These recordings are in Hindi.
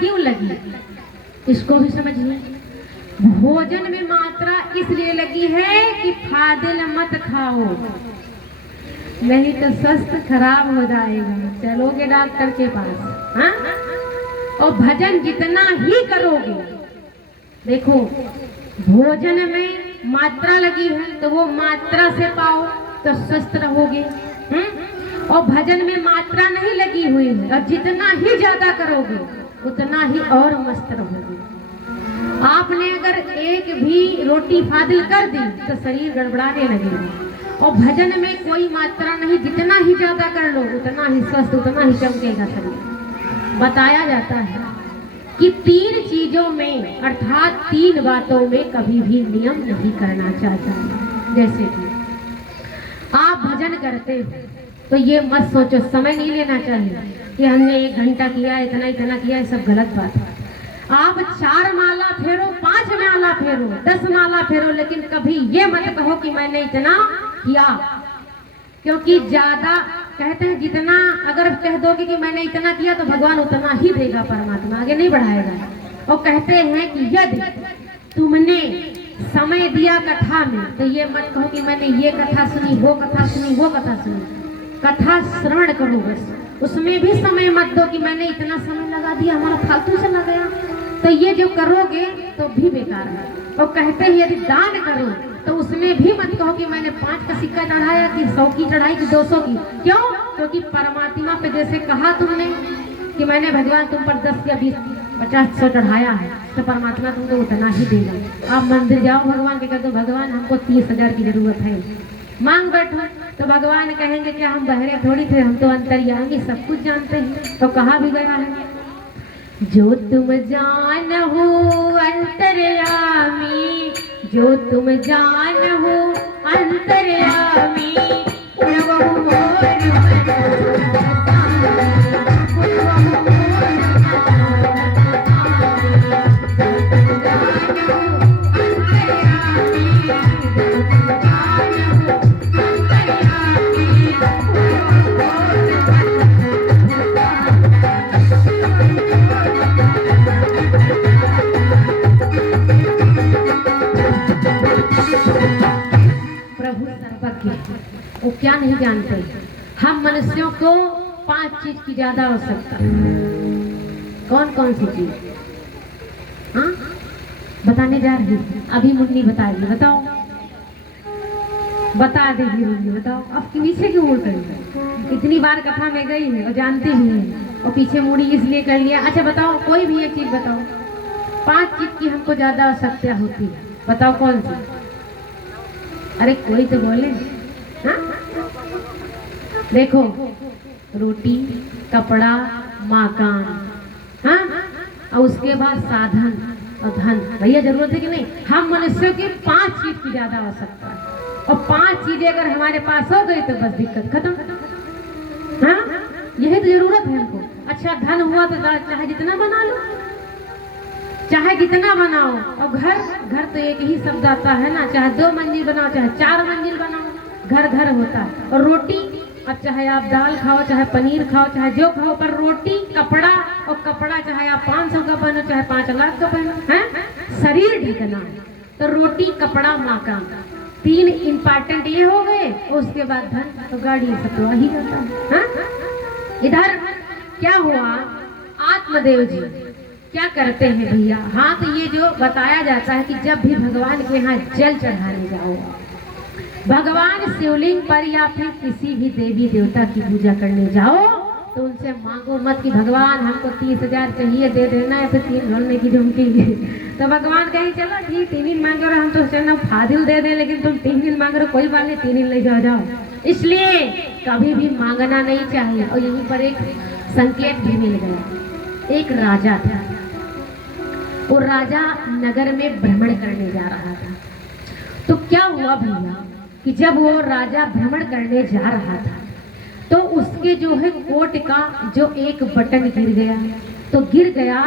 क्यों लगी, इसको भी समझिए। भोजन में मात्रा इसलिए लगी है कि फादिल मत खाओ, नहीं तो स्वास्थ्य खराब हो जाएगा, चलोगे डॉक्टर के पास। हाँ, और भजन जितना ही करोगे, देखो भोजन में मात्रा लगी है तो वो मात्रा से पाओ तो स्वस्थ रहोगे। और भजन में मात्रा नहीं लगी हुई है और जितना ही ज्यादा करोगे उतना ही और मस्त रहोगे। आपने अगर एक भी रोटी फादिल कर दी तो शरीर गड़बड़ाने लगेगा। और भजन में कोई मात्रा नहीं, जितना ही ज्यादा कर लो उतना ही स्वस्थ, उतना ही चमकेगा शरीर। बताया जाता है कि 3 चीजों में अर्थात 3 बातों में कभी भी नियम नहीं करना चाहिए। जैसे कि आप भजन करते हो तो ये मत सोचो, समय नहीं लेना चाहिए कि हमने 1 घंटा किया, इतना इतना किया, ये सब गलत बात है। आप 4 माला फेरो, 5 माला फेरो, 10 माला फेरो, लेकिन कभी ये मत कहो कि मैंने इतना किया, क्योंकि ज्यादा कहते हैं जितना अगर कह दोगे कि मैंने इतना किया तो भगवान उतना ही देगा, परमात्मा आगे नहीं बढ़ाएगा। और कहते हैं कि यदि तुमने समय दिया कथा में तो ये मत कहो कि मैंने ये कथा सुनी, वो कथा सुनी, वो कथा सुनी। कथा श्रवण करो बस, उसमें भी समय मत दो कि मैंने इतना समय लगा दिया, हमारा फालतू से लगाया, तो ये जो करोगे तो भी बेकार है। और कहते हैं यदि दान करो तो उसमें भी मत कहो कि मैंने 5 का सिक्का चढ़ाया कि 100 की चढ़ाई कि 200 की। क्यों? क्योंकि परमात्मा पे जैसे कहा तुमने कि मैंने भगवान तुम पर 10 या 20 50 100 चढ़ाया है तो परमात्मा तुमको उतना ही देगा। आप मंदिर जाओ भगवान के कह दो भगवान हमको 30,000 की जरूरत है, मांग बैठो, तो भगवान कहेंगे कि हम बहरे थोड़ी थे, हम तो अंतर्यामी सब कुछ जानते हैं। तो कहा भी गया है जो तुम जान हो अंतर्यामी, जो तुम जान हो अंतर्यामी, वो क्या नहीं जानते। हम मनुष्यों को 5 चीज की ज्यादा आवश्यकता। कौन कौन सी चीज? हाँ बताने जा रही है, अभी मुन्नी बताएगी, बताओ बता देगी मुन्नी, बताओ। अब पीछे क्यों मुड़ कर? इतनी बार कथा में गई है और जानती भी है और पीछे मुड़ी इसलिए कर लिया। अच्छा बताओ कोई भी एक चीज बताओ, 5 चीज की हमको ज्यादा आवश्यकता होती है, बताओ कौन सी? अरे कोई तो बोले। हाँ देखो रोटी, कपड़ा, मकान, हाँ और उसके बाद साधन और धन, भैया जरूरत है कि नहीं? हम मनुष्यों की 5 चीज की ज्यादा आवश्यकता है और 5 चीजें अगर हमारे पास हो गई तो बस दिक्कत खत्म। हाँ यही तो जरूरत है हमको। अच्छा धन हुआ तो चाहे जितना बना लो, चाहे कितना बनाओ, और घर तो एक ही शब्द आता है ना, चाहे 2 मंजिल बनाओ चाहे 4 मंजिल बनाओ, घर घर होता है। और रोटी, अब चाहे आप दाल खाओ चाहे पनीर खाओ चाहे जो खाओ, पर रोटी, कपड़ा, और कपड़ा चाहे आप 500 का पहनो चाहे 5 लाख का पहनो, है शरीर ढकना है। तो रोटी, कपड़ा, मकान, 3 इंपॉर्टेंट ये हो गए। उसके बाद धन तो गाड़ी सब तो ही जाता है। इधर क्या हुआ, आत्मदेव जी क्या करते हैं भैया? हाँ तो ये जो बताया जाता है कि जब भी भगवान के यहाँ जल चढ़ाने जाओ, भगवान शिवलिंग पर या फिर किसी भी देवी देवता की पूजा करने जाओ तो उनसे मांगो मत कि भगवान हमको 30,000 चाहिए दे देना या फिर 3 ढोलने की झुमकी। तो भगवान कहें चलो ठीक 3 दिन मांग रहे, हम तो चलो फादिल दे दे, लेकिन तुम 3 दिन मांग रहे हो, कोई बात नहीं 3 दिन ले जाओ। इसलिए कभी भी मांगना नहीं चाहिए। और यहीं पर एक संकेत भी मिल गया। एक राजा था, वो राजा नगर में भ्रमण करने जा रहा था। तो क्या हुआ भैया कि जब वो राजा भ्रमण करने जा रहा था तो उसके जो है कोट का जो एक बटन गिर गया। तो गिर गया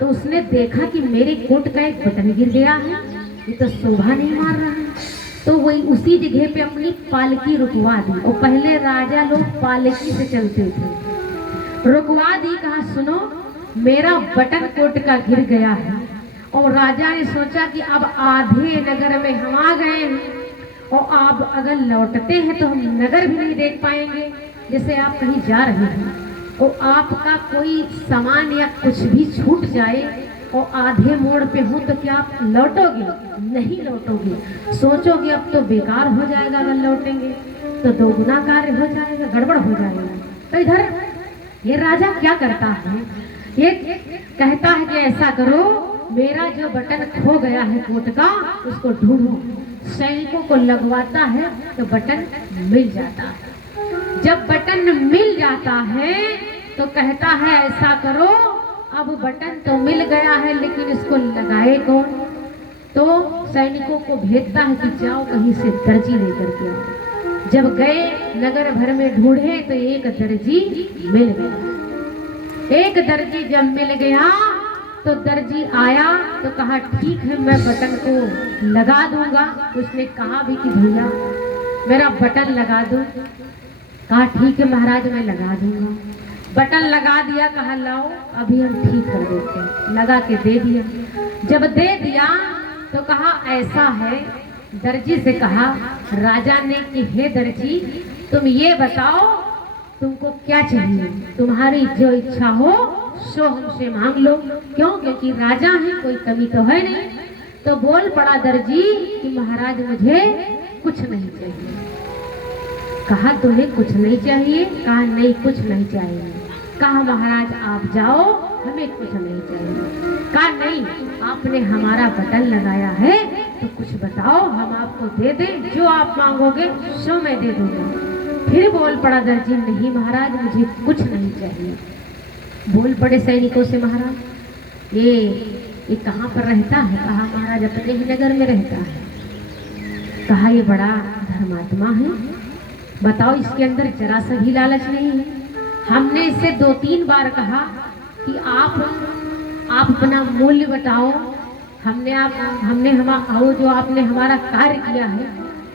तो उसने देखा कि मेरे कोट का एक बटन गिर गया है, ये तो शोभा नहीं मार रहा है। तो वही उसी जगह पे अपनी पालकी रुकवा दी। और पहले राजा लोग पालकी से चलते थे, रुकवा दी। कहा सुनो मेरा बटन कोट का गिर गया है। और राजा ने सोचा कि अब आधे नगर में हम आ गए हैं और आप अगर लौटते हैं तो हम नगर भी नहीं देख पाएंगे, जैसे आप कहीं जा रहे हैं और आपका कोई सामान या कुछ भी छूट जाए और आधे मोड़ पे हो तो क्या आप लौटोगे? नहीं लौटोगे। सोचोगे अब तो बेकार हो जाएगा, अगर लौटेंगे तो दोगुना कार्य हो जाएगा, गड़बड़ हो जाएगा। तो इधर ये राजा क्या करता है, ये कहता है कि ऐसा करो, मेरा जो बटन खो गया है कोट का उसको ढूंढो। सैनिकों को लगवाता है तो बटन मिल जाता है। जब बटन मिल जाता है तो कहता है ऐसा करो, अब बटन तो मिल गया है लेकिन इसको लगाए कौन? तो सैनिकों को भेजता है कि जाओ कहीं से दर्जी लेकर के आओ। जब गए नगर भर में ढूंढे तो एक दर्जी मिल गया। एक दर्जी जब मिल गया तो दर्जी आया तो कहा ठीक है मैं बटन को लगा दूंगा। उसने कहा भी कि भैया मेरा बटन लगा दो। कहा ठीक है महाराज मैं लगा दूंगा। बटन लगा दिया। कहा लाओ अभी हम ठीक कर देते हैं। लगा के दे दिया। जब दे दिया तो कहा ऐसा है, दर्जी से कहा राजा ने कि हे दर्जी तुम ये बताओ तुमको क्या चाहिए, तुम्हारी जो इच्छा हो सो हमसे मांग लो। क्यों? क्योंकि राजा है, कोई कमी तो है नहीं। तो बोल पड़ा दर्जी कि महाराज मुझे कुछ नहीं चाहिए। कहा तुम्हें कुछ नहीं चाहिए? कहा नहीं कुछ नहीं चाहिए। कहा महाराज आप जाओ हमें कुछ नहीं चाहिए। कहा नहीं आपने हमारा बटन लगाया है तो कुछ बताओ हम आपको दे दें, जो आप मांगोगे सो मैं दे दूंगा। फिर बोल पड़ा दर्जी नहीं महाराज मुझे कुछ नहीं चाहिए। बोल पड़े सैनिकों से महाराज ये कहाँ पर रहता है? कहा महाराज अपने ही नगर में रहता है। कहा ये बड़ा धर्मात्मा है, बताओ इसके अंदर जरा सा भी लालच नहीं है। हमने इससे 2-3 बार कहा कि आप अपना मूल्य बताओ, हमने जो आपने हमारा कार्य किया है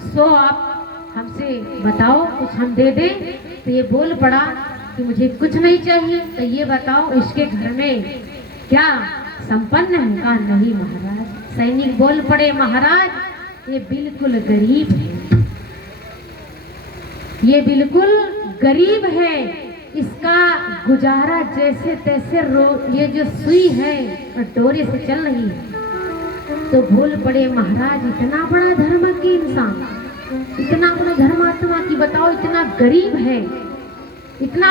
सो आप हमसे बताओ, कुछ हम दे दें। तो ये बोल पड़ा कि मुझे कुछ नहीं चाहिए। तो ये बताओ इसके घर में क्या संपन्न है? कहा नहीं महाराज। सैनिक बोल पड़े महाराज ये बिल्कुल गरीब है, ये बिल्कुल गरीब है, इसका गुजारा जैसे तैसे ये जो सुई है डोरे से चल रही है। तो बोल पड़े महाराज इतना बड़ा धर्म की इंसान, इतना बड़ा धर्मात्मा की बताओ इतना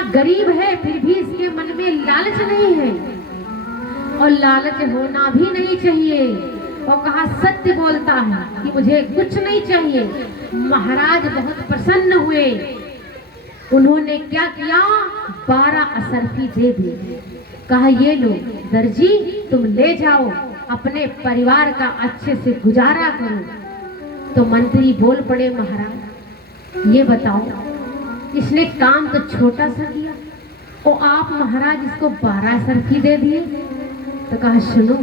गरीब है फिर भी इसके मन में लालच नहीं है और लालच होना भी नहीं चाहिए। और कहा सत्य बोलता है कि मुझे कुछ नहीं चाहिए। महाराज बहुत प्रसन्न हुए। उन्होंने क्या किया? 12 असरफी दे दी। कहा ये लो दर्जी तुम ले जाओ, अपने परिवार का अच्छे से गुजारा करो। तो मंत्री बोल पड़े महाराज ये बताओ इसने काम तो छोटा सा किया और आप महाराज इसको 12 असरफी दे दिए। तो कहा सुनो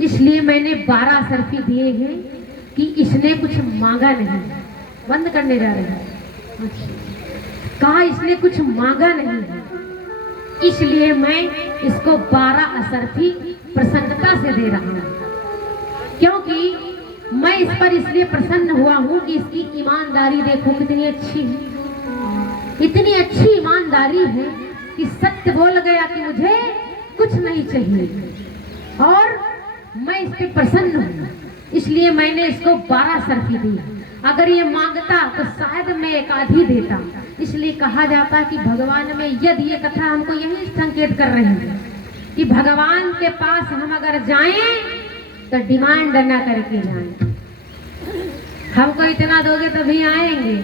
इसलिए मैंने 12 असरफी दिए हैं कि इसने कुछ मांगा नहीं। बंद करने जा रहे हैं। कहा इसने कुछ मांगा नहीं है इसलिए मैं इसको 12 असरफी प्रसन्नता से दे रहा हूँ, क्योंकि मैं इस पर इसलिए प्रसन्न हुआ हूँ कि इसकी ईमानदारी देखो कितनी अच्छी है, इतनी अच्छी ईमानदारी है कि सत्य बोल गया कि मुझे कुछ नहीं चाहिए और मैं इस पे प्रसन्न हूँ, इसलिए मैंने इसको 12 असरफी दी। अगर ये मांगता तो शायद मैं एक आधी देता। इसलिए कहा जाता है कि भगवान में यदि ये कथा हमको यही संकेत कर रही है कि भगवान के पास हम अगर जाएं तो डिमांड ना करके जाएं। हमको इतना दोगे तभी आएंगे,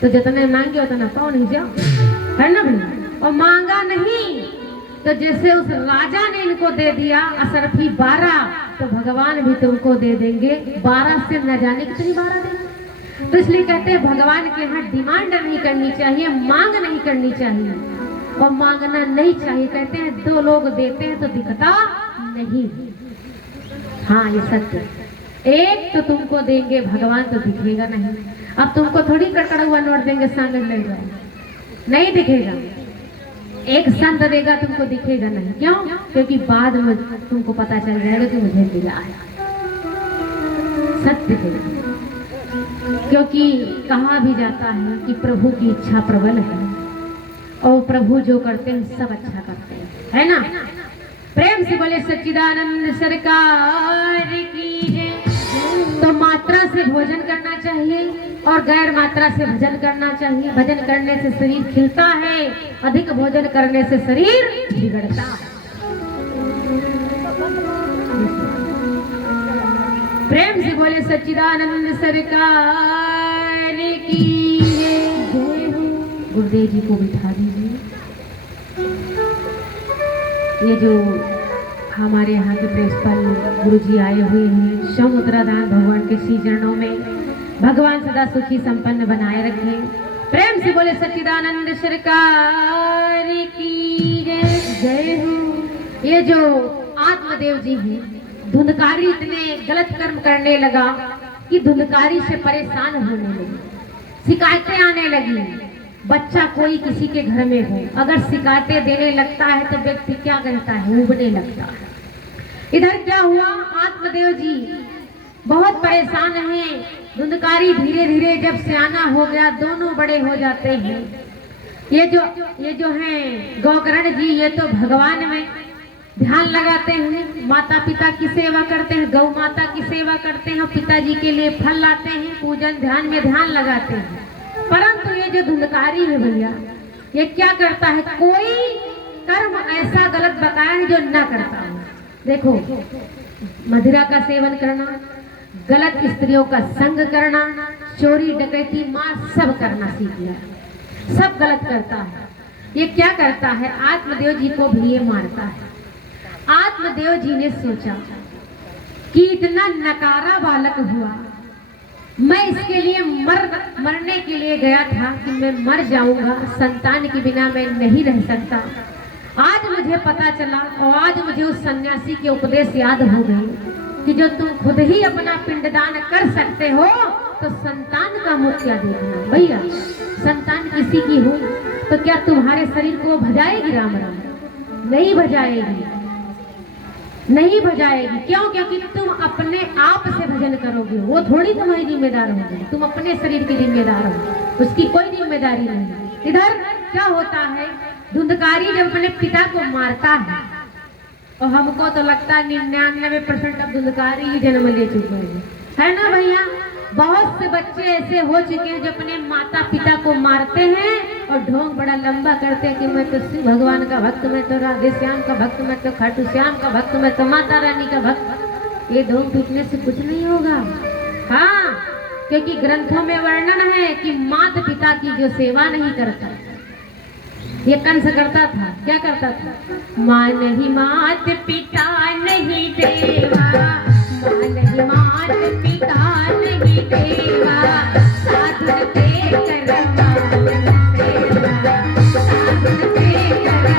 तो जितने मांगे उतना पाओ नहीं जाओ, है ना भाई। और मांगा नहीं तो जैसे उस राजा ने इनको दे दिया असरफी 12 तो भगवान भी तुमको दे देंगे 12 से न जाने कितनी 12 देंगे। तो इसलिए कहते हैं भगवान के यहाँ डिमांड नहीं करनी चाहिए, मांग नहीं करनी चाहिए और मांगना नहीं चाहिए। कहते हैं 2 लोग देते हैं तो दिखता नहीं। हाँ ये सत्य, एक तो तुमको देंगे भगवान तो दिखेगा नहीं। अब तुमको थोड़ी कड़कड़ा हुआ नोट देंगे सामने ले जाए, नहीं दिखेगा। एक संत देगा तुमको दिखेगा नहीं। क्यों? क्योंकि बाद में तुमको पता चल जाएगा कि मुझे मिला है, सत्य देगा। क्योंकि कहा भी जाता है कि प्रभु की इच्छा प्रबल है और प्रभु जो करते हैं सब अच्छा करते हैं, है ना। प्रेम से बोले सच्चिदानंद सरकार की जय। तो मात्रा से भोजन करना चाहिए और गैर मात्रा से भजन करना चाहिए। भजन करने से शरीर खिलता है, अधिक भोजन करने से शरीर बिगड़ता है। प्रेम से बोले सच्चिदानंद सरकार की जय। गुरुदेव जी को बिठा दीजिए। ये जो हमारे यहाँ के प्रिंसिपल गुरु जी आए हुए हैं, समुद्रादान भगवान के श्री चरणों में भगवान सदा सुखी संपन्न बनाए रखे। प्रेम से बोले सच्चिदानंद सरकार की जय। जय हो। ये जो आत्मदेव जी हैं, धुंधकारी इतने गलत कर्म करने लगा कि धुंधकारी से परेशान होने लगी, शिकायतें आने लगी। बच्चा कोई किसी के घर में हो, अगर शिकायतें देने लगता है तो व्यक्ति क्या कहता है, उबने लगता है। इधर क्या हुआ, आत्मदेव जी बहुत परेशान हैं। धुंधकारी धीरे धीरे जब सियाना हो गया, दोनों बड़े हो जाते हैं। ये जो हैं गौकर्ण जी, ये तो भगवान में ध्यान लगाते हैं, माता पिता की सेवा करते हैं, गौ माता की सेवा करते हैं, पिताजी के लिए फल लाते हैं, पूजन ध्यान में ध्यान लगाते हैं। परंतु ये जो धुंधकारी है भैया, ये क्या करता है, कोई कर्म ऐसा गलत बताया है जो ना करता है। देखो, मदिरा का सेवन करना, गलत स्त्रियों का संग करना, चोरी डकैती मार सब करना सीख लिया, सब गलत करता है। ये क्या करता है, आत्मदेव जी को भी ये मारता है। आत्मदेव जी ने सोचा कि इतना नकारा बालक हुआ, मैं इसके लिए मरने के लिए गया था कि मैं मर जाऊंगा, संतान के बिना मैं नहीं रह सकता। आज मुझे पता चला और आज मुझे उस सन्यासी के उपदेश याद हो गए कि जो तुम खुद ही अपना पिंडदान कर सकते हो तो संतान का मुख क्या देखना। भैया, संतान किसी की हो तो क्या तुम्हारे शरीर को भजाएगी राम राम? नहीं भजाएगी, नहीं भजाएगी। क्यों? क्योंकि तुम अपने आप से भजन करोगे, वो थोड़ी तुम्हारी जिम्मेदार होगी। तुम अपने शरीर की जिम्मेदार हो, उसकी कोई जिम्मेदारी नहीं। इधर क्या होता है, धुंधकारी जब अपने पिता को मारता है, और हमको तो लगता है 99% अब धुंधकारी ही जन्म ले चुके हैं, है ना भैया। बहुत से बच्चे ऐसे हो चुके हैं जो अपने माता पिता को मारते हैं और ढोंग बड़ा लंबा करते हैं कि मैं तो शिव भगवान का भक्त, मैं तो राधे श्याम का भक्त, मैं तो खाटू श्याम का भक्त, मैं तो माता रानी का भक्त। ये ढोंग पीटने से कुछ नहीं होगा। हाँ, क्योंकि ग्रंथों में वर्णन है कि माता पिता की जो सेवा नहीं करता, ये कंस करता था। क्या करता था, माँ नहीं मात पिता नहीं देवा, माँ नहीं मात पिता नहीं देवा, साधुन ते करवा सेवा, साधुन ते करवा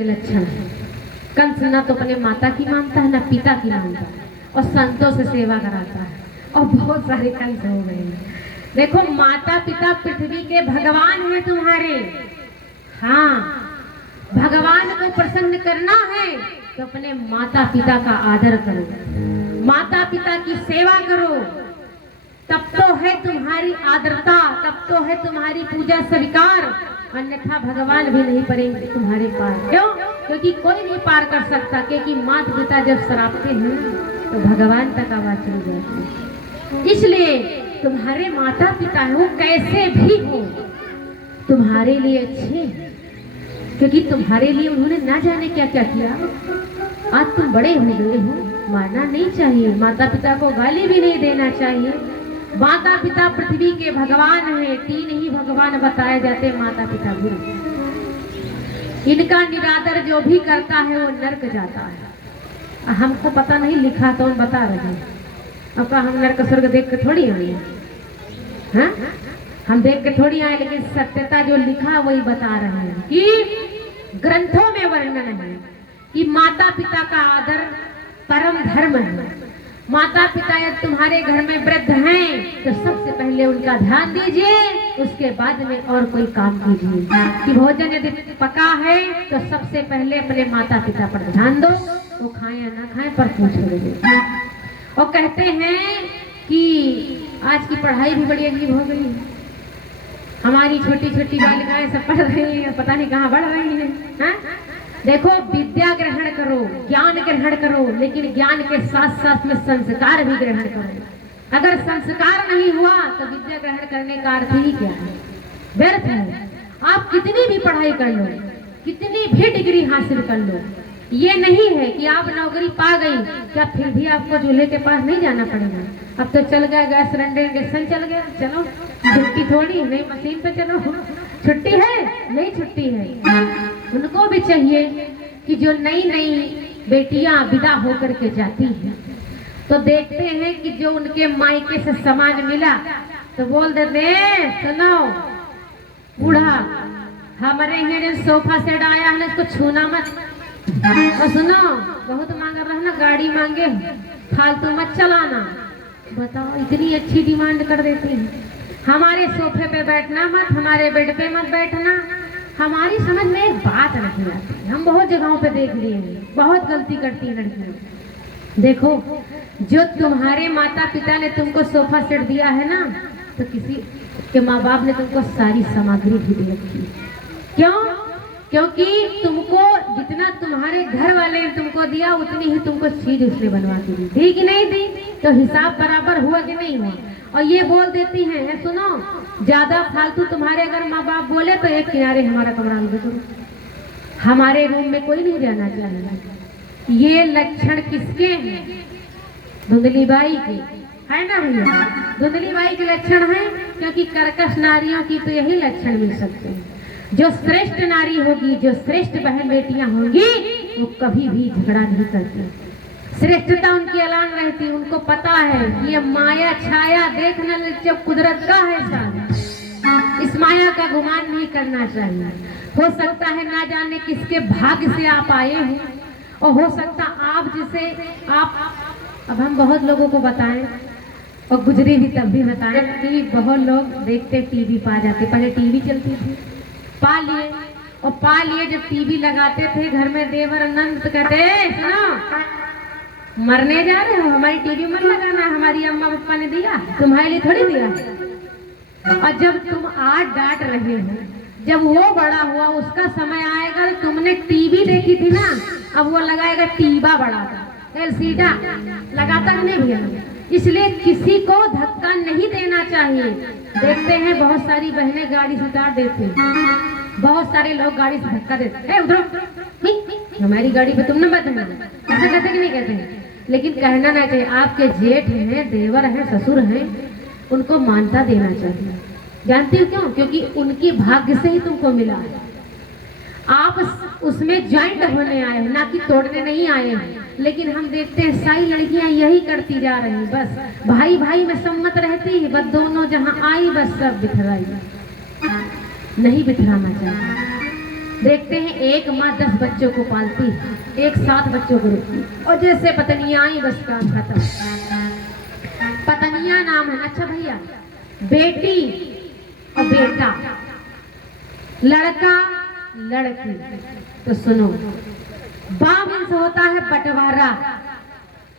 लक्षण है। कंस ना तो अपने माता की मानता है ना पिता की मानता है, और संतों से सेवा कराता है, और बहुत सारे कंस हो गए हैं। देखो, माता पिता पृथ्वी के भगवान हैं तुम्हारे। हाँ, भगवान को प्रसन्न करना है तो अपने माता पिता का आदर करो, माता पिता की सेवा करो, तब तो है तुम्हारी आदरता, तब तो है तुम्हारी पूजा स्वीकार। अन्यथा भगवान भी नहीं पड़ेंगे तुम्हारे पार। क्यों? क्योंकि कोई नहीं पार कर सकता, क्योंकि माता पिता जब शराबते हैं तो भगवान तक आवाज चली जाती है। इसलिए तुम्हारे माता पिता हो, कैसे भी हो, तुम्हारे लिए अच्छे, क्योंकि तुम्हारे लिए उन्होंने ना जाने क्या क्या किया। आज तुम बड़े हो गए हो, मारना नहीं चाहिए, माता पिता को गाली भी नहीं देना चाहिए। माता पिता पृथ्वी के भगवान हैं, 3 ही भगवान बताए जाते, माता पिता गुरु। इनका निरादर जो भी करता है वो नरक जाता है। हमको पता नहीं, लिखा तो हम बता रहे हैं। अब हम नरक स्वर्ग देख के थोड़ी आए, हाँ हम देख के थोड़ी आए, लेकिन सत्यता जो लिखा वही बता रहे हैं कि ग्रंथों में वर्णन है कि माता पिता का आदर परम धर्म है। माता पिता यदि तुम्हारे घर में वृद्ध हैं तो सबसे पहले उनका ध्यान दीजिए, उसके बाद में और कोई काम कीजिए। कि भोजन यदि पका है तो सबसे पहले अपने माता पिता पर ध्यान दो, वो खाएं या ना खाएं पर पूछ लीजिए। और कहते हैं कि आज की पढ़ाई भी बड़ी अजीब हो गई है। हमारी छोटी छोटी बालिकाएं सब पढ़ रही हैं, पता नहीं कहाँ बढ़ रही हैं, हाँ? देखो विद्या ग्रहण करो, ज्ञान ग्रहण करो, लेकिन ज्ञान के साथ साथ में संस्कार भी ग्रहण करो। अगर संस्कार नहीं हुआ तो विद्या ग्रहण करने का अर्थ ही क्या है? व्यर्थ है। आप कितनी भी पढ़ाई कर लो, कितनी भी डिग्री हासिल कर लो, ये नहीं है कि आप नौकरी पा गई क्या फिर भी आपको चूल्हे के पास नहीं जाना पड़ेगा। अब तो चल गया गैस सिलेंडर, इंडक्शन चल गया, चलो छुट्टी थोड़ी नहीं, मशीन पे चलो, छुट्टी है नहीं, छुट्टी है। उनको भी चाहिए कि जो नई नई बेटियां विदा होकर के जाती हैं तो देखते हैं कि जो उनके मायके से सामान मिला तो बोल देते सुनो बूढ़ा, हमारे यहाँ सोफा सेट आया है इसको छूना मत, और सुनो बहुत मांग रहा है ना, गाड़ी मांगे फालतू मत चलाना। बताओ इतनी अच्छी डिमांड कर देती है। हमारे सोफे पे बैठना मत, हमारे बेड पे मत बैठना। हमारी समझ में एक बात नहीं आती, हम बहुत जगहों पे देख लिए हैं, बहुत गलती करती है लड़कियां। देखो जो तुम्हारे माता पिता ने तुमको सोफा सेट दिया है ना, तो किसी के माँ बाप ने तुमको सारी सामग्री भी दे रखी। क्यों? क्योंकि तुमको जितना तुम्हारे घर वाले ने तुमको दिया उतनी ही तुमको चीज उसने बनवा के दी कि नहीं दी? तो हिसाब बराबर हुआ कि नहीं हुआ? और ये बोल देती हैं सुनो ज्यादा फालतू तुम्हारे अगर माँ बाप बोले तो एक किनारे हमारा कमरा दे दो, हमारे रूम में कोई नहीं रहना चाहिए। ये लक्षण किसके हैं? धुंधली बाई के, है ना भैया? धुंधली बाई के लक्षण है, क्योंकि कर्कश नारियों की तो यही लक्षण मिल सकते हैं। जो श्रेष्ठ नारी होगी, जो श्रेष्ठ बहन बेटियां होंगी, वो कभी भी झगड़ा नहीं करती, श्रेष्ठता उनकी ऐलान रहती। उनको पता है ये माया छाया देखना जब कुदरत का है साथ, इस माया का गुमान नहीं करना चाहिए। हो सकता है ना जाने किसके भाग्य से आप आए हैं, और हो सकता आप जिसे आप, अब हम बहुत लोगों को बताएं और गुजरी भी तब भी बताएं कि बहुत लोग देखते टीवी पा जाते, पहले टीवी चलती थी पा लिए, और पा लिए जब टीवी लगाते थे घर में देवर नंद तो कहते सुनो मरने जा रहे हो, हमारी टीवी मत लगाना, हमारी अम्मा पापा ने दिया, तुम्हारे लिए थोड़ी दिया। और जब तुम आज डांट रहे हो, जब वो बड़ा हुआ उसका समय आएगा, तुमने टीवी देखी थी ना, अब वो लगाएगा टीबा बड़ा एलसीडा लगाता नहीं भैया। इसलिए किसी को धक्का नहीं देना चाहिए। देखते हैं बहुत सारी बहनें गाड़ी से उतार देती, बहुत सारे लोग गाड़ी से धक्का देते हैं, उधर हमारी गाड़ी पे तुम न बैठना, ऐसा कहते कि नहीं कहते हैं? लेकिन कहना ना चाहिए। आपके जेठ हैं, देवर हैं, ससुर हैं, उनको मानता देना चाहिए। जानती हो क्यों? क्योंकि उनकी भाग्य से ही तुमको मिला है। आप उसमें ज्वाइंट होने आए हैं, ना कि तोड़ने नहीं आए हैं। लेकिन हम देखते हैं सारी लड़कियां यही करती जा रही, बस भाई भाई में सम्मत रहती है, बस दोनों जहां आई बस सब बिखराई। नहीं बिखराना चाहिए। देखते हैं एक माँ 10 बच्चों को पालती है, एक 7 बच्चों को रखती, और जैसे पत्नियां आई बस काम खत्म। पत्नियां नाम है, अच्छा भैया, बेटी और बेटा, लड़का लड़की। तो सुनो, बावंश होता है बंटवारा,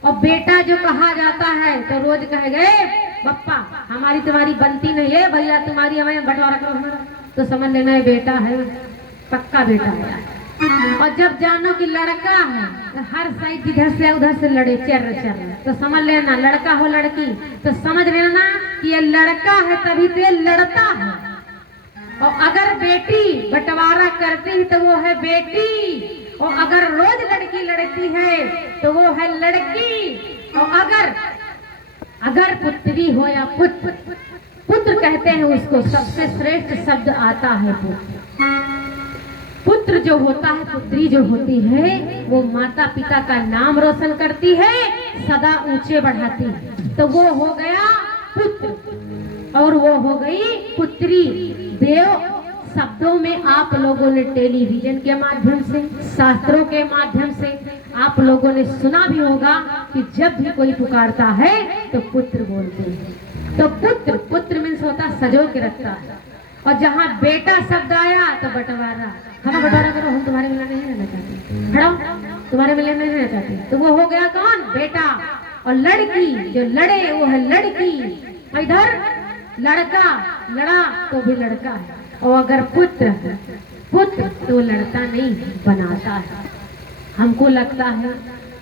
और बेटा जो कहा जाता है तो रोज कहे गए पप्पा हमारी तुम्हारी बनती नहीं है, भैया तुम्हारी हमें बंटवारा करो हमारा, तो समझ लेना है बेटा है, पक्का बेटा है। और जब जानो कि लड़का है तो हर साइड इधर से उधर से लड़े चर चर, तो समझ लेना लड़का हो लड़की तो समझ लेना कि ये लड़का है तभी तो ये लड़ता है। और अगर बेटी बंटवारा करती है तो वो है बेटी, और अगर रोज लड़की लड़ती है तो वो है लड़की। और अगर पुत्री हो या पुत्र, पुत्र कहते हैं उसको, सबसे श्रेष्ठ शब्द आता है पुत्र। पुत्र जो होता है, पुत्री जो होती है, वो माता पिता का नाम रोशन करती है, सदा ऊंचे बढ़ाती है। तो वो हो गया पुत्र और वो हो गई पुत्री। देव शब्दों में आप लोगों ने टेलीविजन के माध्यम से, शास्त्रों के माध्यम से आप लोगों ने सुना भी होगा कि जब भी कोई पुकारता है तो पुत्र बोलते हैं। तो पुत्र, पुत्र मीन्स होता सजो के रखता है। और जहाँ बेटा शब्द आया तो बंटवारा, हम बंटवारा करो, हम तुम्हारे मिलने नहीं रहना चाहते, खड़ो तुम्हारे मिलने नहीं रहना चाहते। तो वो हो गया कौन? बेटा। और लड़की, जो लड़े वो है लड़की। इधर लड़का, लड़ा तो भी लड़का है। और अगर पुत्र है, पुत्र तो लड़का नहीं बनाता है। हमको लगता है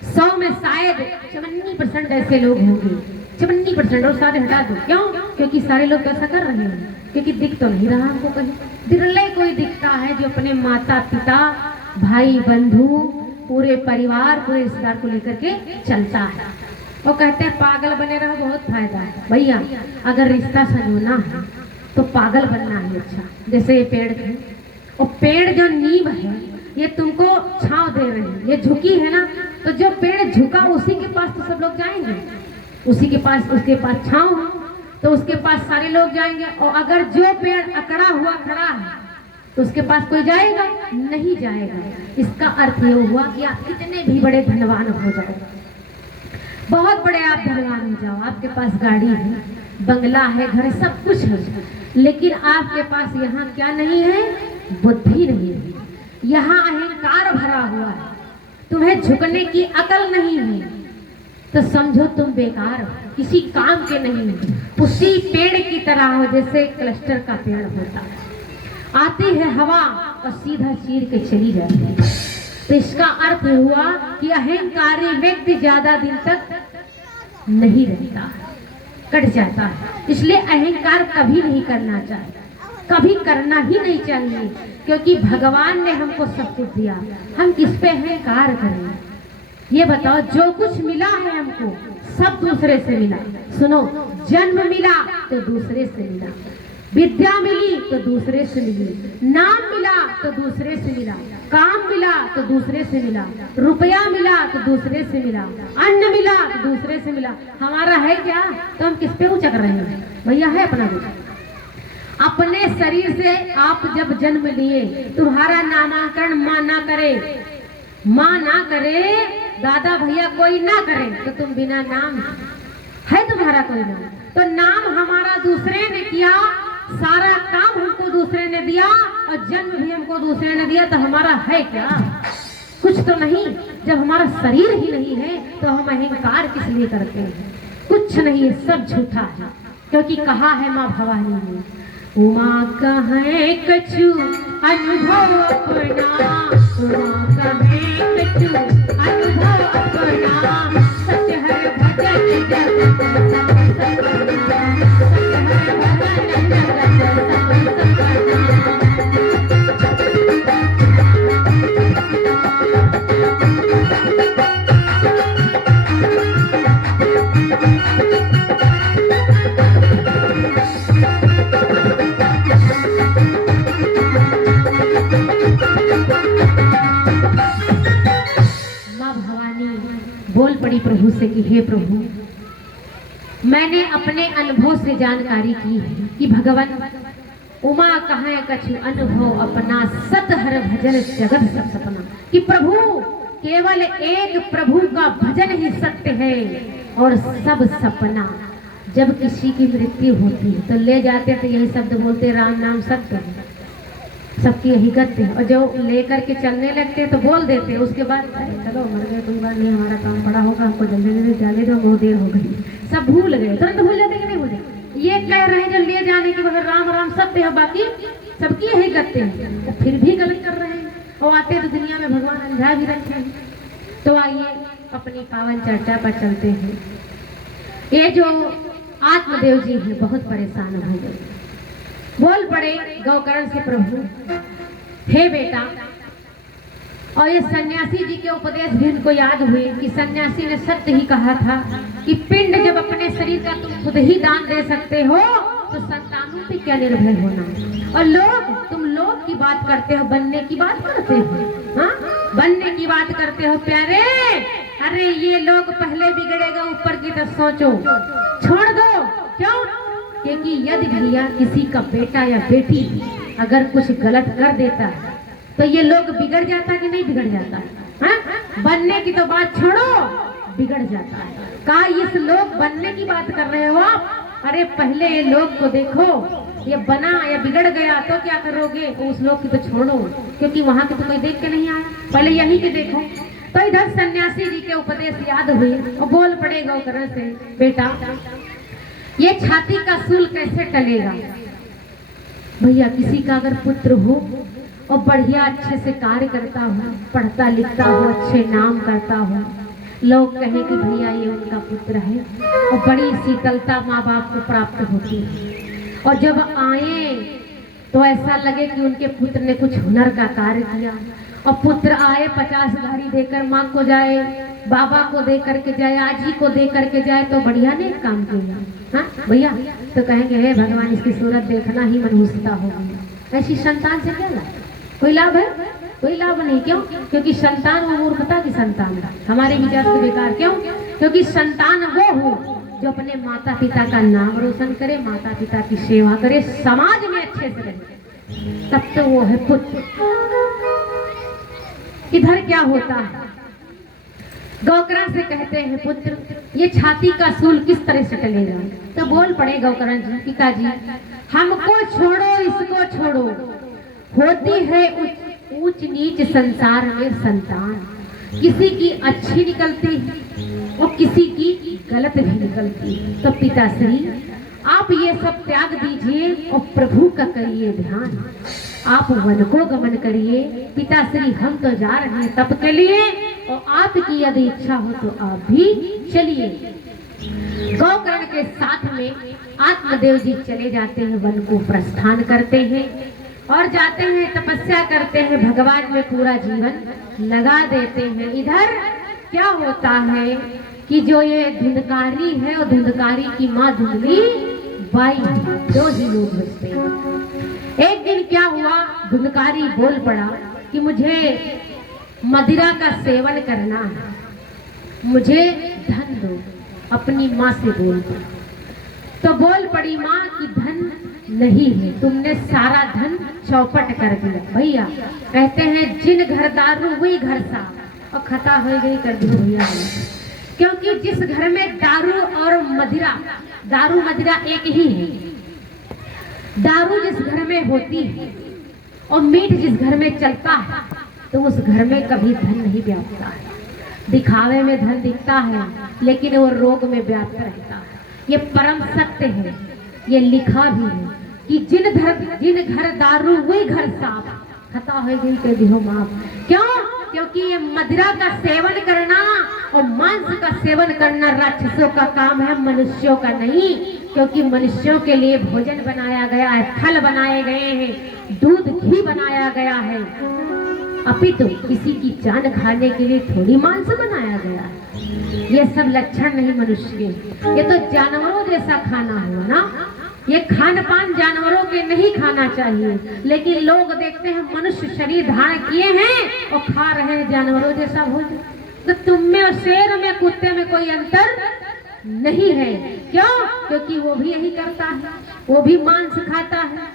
100 में शायद 54% ऐसे लोग होंगे, 54%, और सारे हटा दो। क्यों? क्योंकि सारे लोग कैसा कर रहे हैं, क्योंकि दिख तो नहीं रहा हमको कहीं। दिल्ले कोई दिखता है जो अपने माता पिता, भाई बंधु, पूरे परिवार, पूरे रिश्तेदार को लेकर के चलता है। और कहते हैं पागल बने रहो बहुत फायदा है। भैया अगर रिश्ता संजोना है तो पागल बनना है अच्छा। जैसे ये पेड़ है, और पेड़ जो नींव है ये तुमको छांव दे रहे हैं, ये झुकी है ना, तो जो पेड़ झुका उसी के पास तो सब लोग जाएंगे, उसी के पास, उसके पास छांव है तो उसके पास सारे लोग जाएंगे। और अगर जो पेड़ अकड़ा हुआ खड़ा है तो उसके पास कोई जाएगा नहीं जाएगा। इसका अर्थ ये हुआ कि आप कितने भी बड़े धनवान हो जाओ, बहुत बड़े आप धनवान हो जाओ, आपके पास गाड़ी है, बंगला है, घर है, सब कुछ है, लेकिन आपके पास यहाँ क्या नहीं है? बुद्धि नहीं है। यहाँ अहंकार भरा हुआ है, तुम्हें झुकने की अकल नहीं है, तो समझो तुम बेकार हो, किसी काम के नहीं हो। उसी पेड़ की तरह हो जैसे क्लस्टर का पेड़ होता है, आती है हवा और सीधा चीर के चली जाती है। तो इसका अर्थ हुआ कि अहंकारी व्यक्ति ज्यादा दिन तक नहीं रहता, कट जाता है। इसलिए अहंकार कभी नहीं करना चाहिए, कभी करना ही नहीं चाहिए, क्योंकि भगवान ने हमको सब कुछ दिया, हम किस पे अहंकार करें? ये बताओ, जो कुछ मिला है हमको सब दूसरे से मिला। सुनो, जन्म मिला तो दूसरे से मिला, विद्या मिली तो दूसरे से मिली, नाम मिला तो दूसरे से मिला, काम मिला तो दूसरे से मिला, रुपया मिला तो दूसरे से मिला, अन्न मिला तो दूसरे से मिला। हमारा है क्या? तो हम किस पे उचक रहे हैं? भैया है अपना कुछ? अपने शरीर से आप जब जन्म लिए, तुम्हारा नामाकरण माँ ना करे, माँ ना करे, दादा भैया कोई ना करे, तो तुम बिना नाम है तुम्हारा कोई नाम? तो नाम हमारा दूसरे ने किया, सारा काम हमको दूसरे ने दिया, और जन्म भी हमको दूसरे ने दिया, तो हमारा है क्या? कुछ तो नहीं। जब हमारा शरीर ही नहीं है तो हम अहंकार किस लिए करते हैं? कुछ नहीं है, सब झूठा है। क्योंकि कहा है माँ भवानी ने, उमा कहे कछु अनुभव अपना, उमा कहे कछु अनुभव अपना, सत्य है भजन जगत सब सपना, सत्य है भजन जगत सब बोल पड़ी प्रभु से कि हे प्रभु, मैंने अपने अनुभव से जानकारी की है कि भगवान उमा कहे कछु अनुभव अपना, सत हर भजन जगत सब सपना। कि प्रभु, केवल एक प्रभु का भजन ही सत्य है और सब सपना। जब किसी की मृत्यु होती है तो ले जाते तो यही शब्द बोलते, राम नाम सत्य है, सबकी यही गति है। और जो लेकर के चलने लगते तो बोल देते, उसके बाद चलो मर गए, कोई बात नहीं, हमारा काम पड़ा होगा, हमको जल्दी जल्दी जाने दो, बहुत देर हो गई, सब भूल गए। तुरंत भूल जाते कि नहीं भूले? ये कह रहे हैं जो ले जाने के बगैर राम राम सत्य है, बाकी सबकी यही गति है, तो फिर भी गलत कर रहे हैं। और आते तो दुनिया में भगवान अंधा भी रखे हैं। तो आइए अपनी पावन चर्चा पर चलते हैं। ये जो आत्मदेव जी हैं बहुत परेशान हो गए, बोल पड़े गौकर्ण से, प्रभु हे बेटा। और ये सन्यासी जी के उपदेश भी उनको याद हुए कि सन्यासी ने सत्य ही कहा था कि पिंड जब अपने शरीर का तुम खुद ही दान दे सकते हो तो संतानों पे क्या निर्भर होना। और लोग, तुम लोग की बात करते हो, बनने की बात करते हो, हाँ बनने की बात करते हो प्यारे। अरे ये लोग पहले बिगड़ेगा ऊपर की, तो सोचो छोड़ दो। क्यों? क्योंकि यदि भैया किसी का बेटा या बेटी अगर कुछ गलत कर देता है तो ये लोग बिगड़ जाता कि नहीं बिगड़ जाता है? बनने की तो बात छोड़ो, बिगड़ जाता है। कहा इस लोग बनने की बात कर रहे हो आप? अरे पहले ये लोग को देखो, ये बना या बिगड़ गया तो क्या करोगे? उस लोग की तो छोड़ो, क्योंकि वहां के तो कोई देख के नहीं आया, पहले यही के देखो। तो इधर सन्यासी जी के उपदेश याद हुए और बोल पड़े गौकर्ण से, बेटा ये छाती का सूल कैसे टलेगा? भैया किसी का अगर पुत्र हो और बढ़िया अच्छे से कार्य करता हो, पढ़ता लिखता हो, अच्छे नाम करता हो, लोग कहें कि भैया ये उनका पुत्र है, और बड़ी शीतलता माँ बाप को प्राप्त होती है। और जब आए तो ऐसा लगे कि उनके पुत्र ने कुछ हुनर का कार्य किया, और पुत्र आए 50 गाड़ी देकर माँ को जाए, बाबा को दे करके जाए, आजी को दे करके जाए, तो बढ़िया ने काम किया। हाँ भैया तो कहेंगे हे भगवान इसकी सूरत देखना ही मनहूसता होगी। ऐसी संतान से क्या लाभ? कोई लाभ है? कोई लाभ नहीं। क्यों? क्योंकि संतान वो मूर्खता की संतान है, हमारे विचार से बेकार। क्यों? क्योंकि संतान वो हो जो अपने माता पिता का नाम रोशन करे, माता पिता की सेवा करे, समाज में अच्छे से रहे, तब तो वो है पुत्र। इधर क्या होता है? गौकर्ण से कहते हैं पुत्र ये छाती का सूल किस तरह से टलेगा? तो बोल पड़े गौकर्ण जी, पिताजी हमको छोड़ो, इसको छोड़ो, होती है ऊंच नीच संसार में संतान, किसी की अच्छी निकलती है और किसी की गलत भी निकलती है। तो पिताश्री आप ये सब त्याग दीजिए और प्रभु का करिए ध्यान, आप वन को गमन करिए। पिताश्री हम तो जा रहे हैं तप के लिए, और आपकी यदि इच्छा हो तो आप भी चलिए। गौकर्ण के साथ में आत्मदेव जी चले जाते हैं, वन को प्रस्थान करते हैं और जाते हैं, तपस्या करते हैं, भगवान में पूरा जीवन लगा देते हैं। इधर क्या होता है कि जो ये धुंधकारी है और धुंधकारी की माँ धुंधली बाई, दो ही लोग बचते हैं। एक दिन क्या हुआ, धुंधकारी बोल पड़ा कि मुझे मदिरा का सेवन करना है, मुझे धन दो। अपनी माँ से बोल पड़ा तो बोल पड़ी माँ कि धन नहीं है, तुमने सारा धन चौपट कर दिया। भैया कहते हैं जिन घर दारू वही घर साफ, और खता हो गई कर दी भैया। क्योंकि जिस घर में दारू और मदिरा, दारू मदिरा एक ही है, दारू जिस घर में होती है और मीट जिस घर में चलता है तो उस घर में कभी धन नहीं व्यापता है। दिखावे में धन दिखता है लेकिन वो रोग में व्याप्त रहता है। ये परम सत्य है, ये लिखा भी है कि जिन घर दारू वही घर साफ, खता हो गई के दिहो माफ। क्यों? क्योंकि ये मदिरा का सेवन करना और मांस का सेवन करना राक्षसों का काम है, मनुष्यों का नहीं। क्योंकि मनुष्यों के लिए भोजन बनाया गया है, फल बनाए गए हैं, दूध घी बनाया गया है, अपितु किसी की जान खाने के लिए थोड़ी मांस बनाया गया है। ये सब लक्षण नहीं मनुष्य के, ये तो जानवरों जैसा खाना हुआ ना। ये खान पान जानवरों के नहीं खाना चाहिए, लेकिन लोग देखते हैं मनुष्य शरीर धारण किए हैं और खा रहे हैं जानवरों जैसा भोजन। तो तुम में और शेर में, कुत्ते में कोई अंतर नहीं है। क्यों? क्योंकि वो भी यही करता है, वो भी मांस खाता है।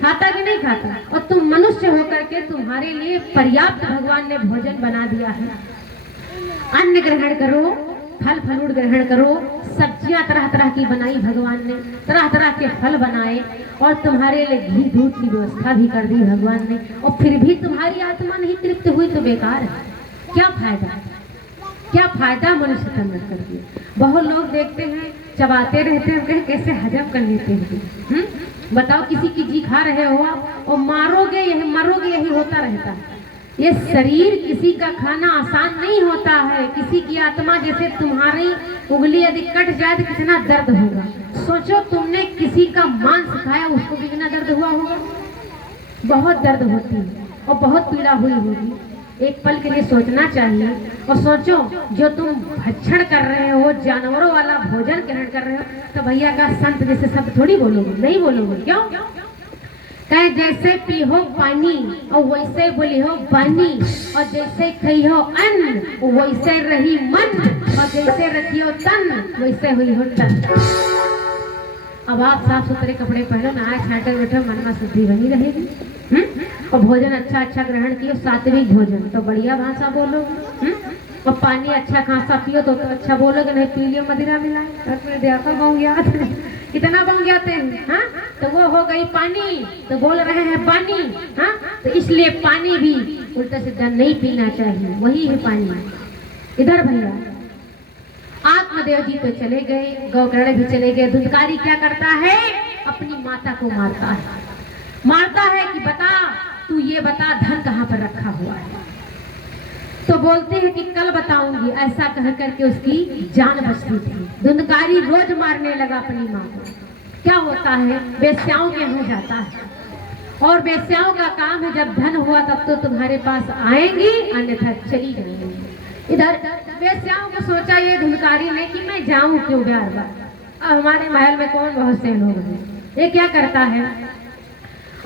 खाता कि नहीं खाता? और तुम मनुष्य होकर के तुम्हारे लिए पर्याप्त भगवान ने भोजन बना दिया है। अन्न ग्रहण करो, फल फलूट ग्रहण करो, सब्जियां तरह तरह की बनाई भगवान ने, तरह तरह के फल बनाए, और तुम्हारे लिए घी दूध की व्यवस्था भी कर दी भगवान ने, और फिर भी तुम्हारी आत्मा नहीं तृप्त हुई तो बेकार है। क्या फायदा? क्या फायदा मनुष्य का मत करके? बहुत लोग देखते हैं चबाते रहते हैं, कहीं कैसे हजम कर लेते हैं। बताओ किसी की जी खा रहे हो आप और मारोगे, यही मरोगे, यही होता रहता है। ये शरीर किसी का खाना आसान नहीं होता है। किसी की आत्मा जैसे तुम्हारी उंगली यदि कट जाए तो कितना दर्द होगा। सोचो तुमने किसी का मांस खाया, उसको कितना दर्द हुआ होगा। बहुत दर्द होती है और बहुत पीड़ा हुई होगी। एक पल के लिए सोचना चाहिए और सोचो जो तुम भक्षण कर रहे हो, जानवरों वाला भोजन ग्रहण कर रहे हो, तो भैया का संत जैसे शब्द थोड़ी बोलोगे, नहीं बोलोगे। क्यों? कहे जैसे पीहो पानी और वैसे बोली हो बानी, और जैसे खई हो अन्न वैसे रही मन, और जैसे रखियो तन वैसे हुई हो तन। अब आप साफ सुथरे कपड़े पहनो, नहाए छाटे बैठो, मन में शुद्धि बनी रहेगी। और भोजन अच्छा अच्छा ग्रहण कियो, सात्विक भोजन तो बढ़िया भाषा बोलो। और पानी अच्छा खासा पियो तो अच्छा बोलोगे, नहीं पी लियो मदिरा मिलाए। देखा बौंगियात कितना बौंगियाते हैं। हाँ तो वो हो गई पानी, तो बोल रहे हैं पानी। हाँ तो इसलिए पानी भी उल्टा सीधा नहीं पीना चाहिए, वही है पानी। इधर भैया आत्मदेव जी तो चले गए, गौकर्ण भी चले गए। धुंधकारी क्या करता है? अपनी माता को मारता है। मारता है कि बता, तू ये बता धन कहाँ पर रखा हुआ है। तो बोलते हैं कि कल बताऊंगी, ऐसा कह करके उसकी जान बचती थी। धुंधकारी रोज मारने लगा अपनी माँ को। क्या होता है, वेश्याओं के यहाँ जाता है, और वेश्याओं का काम है जब धन हुआ तब तो तुम्हारे पास आएंगी, अन्यथा चली जाएंगी। इधर वेश्याओं को सोचा ये धुंधकारी ने कि मैं जाऊं क्यों बार बार, अब हमारे महल में कौन बहुत से लोग हैं। ये क्या करता है,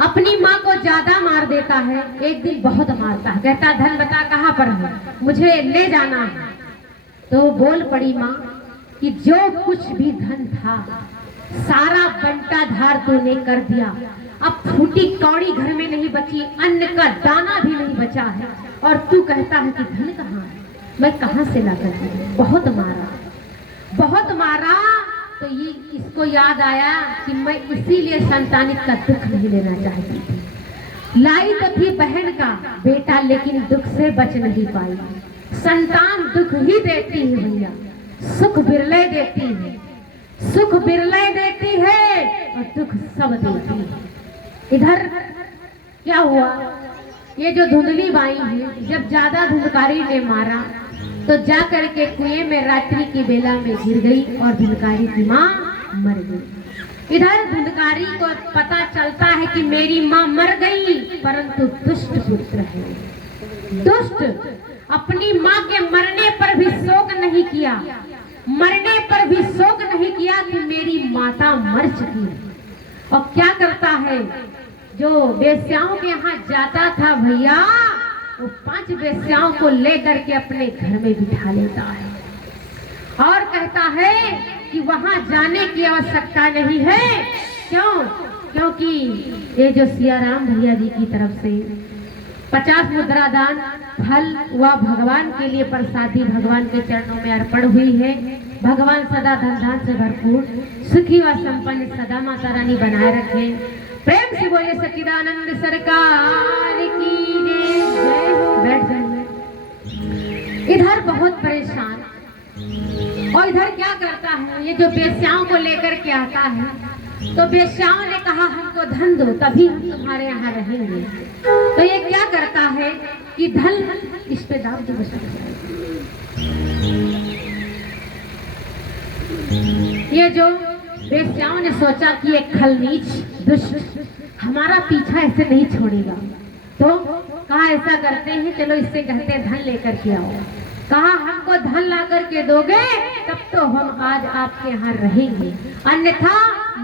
अपनी माँ को ज्यादा मार देता है। एक दिन बहुत मारता है, कहता धन बता कहाँ पर है, मुझे ले जाना है। तो बोल पड़ी माँ कि जो कुछ भी धन था सारा बंटा धार तूने कर दिया, अब फूटी कौड़ी घर में नहीं बची, अन्न का दाना भी नहीं बचा है, और तू कहता है कि धन कहाँ है, मैं कहाँ से ला कर दूं। बहुत मारा, बहुत मारा। तो ये इसको याद आया कि मैं इसीलिए संतानित का दुख नहीं लेना चाहती थी। लाई तो थी बहन का बेटा, लेकिन दुख से बच नहीं पाई। संतान दुख ही देती है भैया, सुख बिरले देती है, सुख बिरले देती है और दुख सब देती है। इधर क्या हुआ, ये जो धुंधली बाई है, जब ज्यादा धुंधकारी ने मारा तो जा करके कुएं में रात्रि की बेला में गिर गई और धुंधकारी की माँ मर गई। इधर धुंधकारी को पता चलता है कि मेरी माँ मर गई, परंतु दुष्ट पुत्र है। दुष्ट अपनी माँ के मरने पर भी शोक नहीं किया, मरने पर भी शोक नहीं किया कि मेरी माता मर चुकी है। और क्या करता है, जो वेश्याओं के यहाँ जाता था भैया, वो 5 वेश्याओं को लेकर के अपने घर में बिठा लेता है और कहता है कि वहां जाने की आवश्यकता नहीं है। क्यों? क्योंकि ये जो सियाराम भैया जी की तरफ से 50 मुद्रा दान फल वह भगवान के लिए प्रसादी भगवान के चरणों में अर्पण हुई है। भगवान सदा धन धान से भरपूर सुखी व संपन्न सदा माता रानी बनाए रखे। प्रेम से बोले सच्चिदानंद सरकार की जय। बैठ जाइए। इधर बहुत परेशान, और इधर क्या करता है, ये जो वेश्याओं को लेकर के आता है, तो वेश्याओं ने कहा हमको धन दो तभी हम तुम्हारे यहाँ रहेंगे। तो ये क्या करता है कि धन इस पे दाव दे बचा। ये जो वेश्याओं ने सोचा कि एक खलनीच दुष्ट हमारा पीछा ऐसे नहीं छोड़ेगा, तो कहा ऐसा करते हैं, चलो इससे कहते हैं धन लेकर के आओ। कहा हमको धन ला करके दोगे तब तो हम आज आपके यहाँ रहेंगे, अन्यथा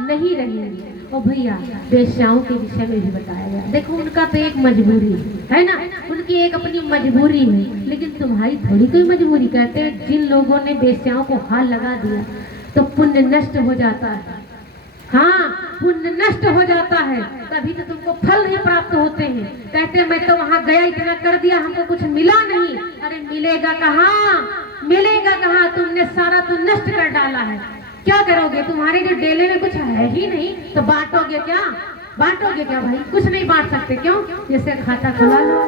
नहीं रहेंगे। ओ भैया वेश्याओं के विषय में भी बताया गया। देखो उनका तो एक मजबूरी है ना, उनकी एक अपनी मजबूरी है, लेकिन तुम्हारी थोड़ी कोई मजबूरी। कहते हैं जिन लोगों ने वेश्याओं को हाथ लगा दिया तो पुण्य नष्ट हो जाता है। हाँ पुण्य नष्ट हो जाता है, तभी तो तुमको फल नहीं प्राप्त होते हैं। कहते मैं तो वहां गया इतना कर दिया हमको कुछ मिला नहीं। अरे मिलेगा कहाँ, मिलेगा कहाँ, तुमने सारा तो नष्ट कर डाला है। क्या करोगे, तुम्हारे जो डेले में कुछ है ही नहीं, तो बांटोगे क्या, बांटोगे क्या भाई, कुछ नहीं बांट सकते। क्यों? जैसे खाता खुला लो,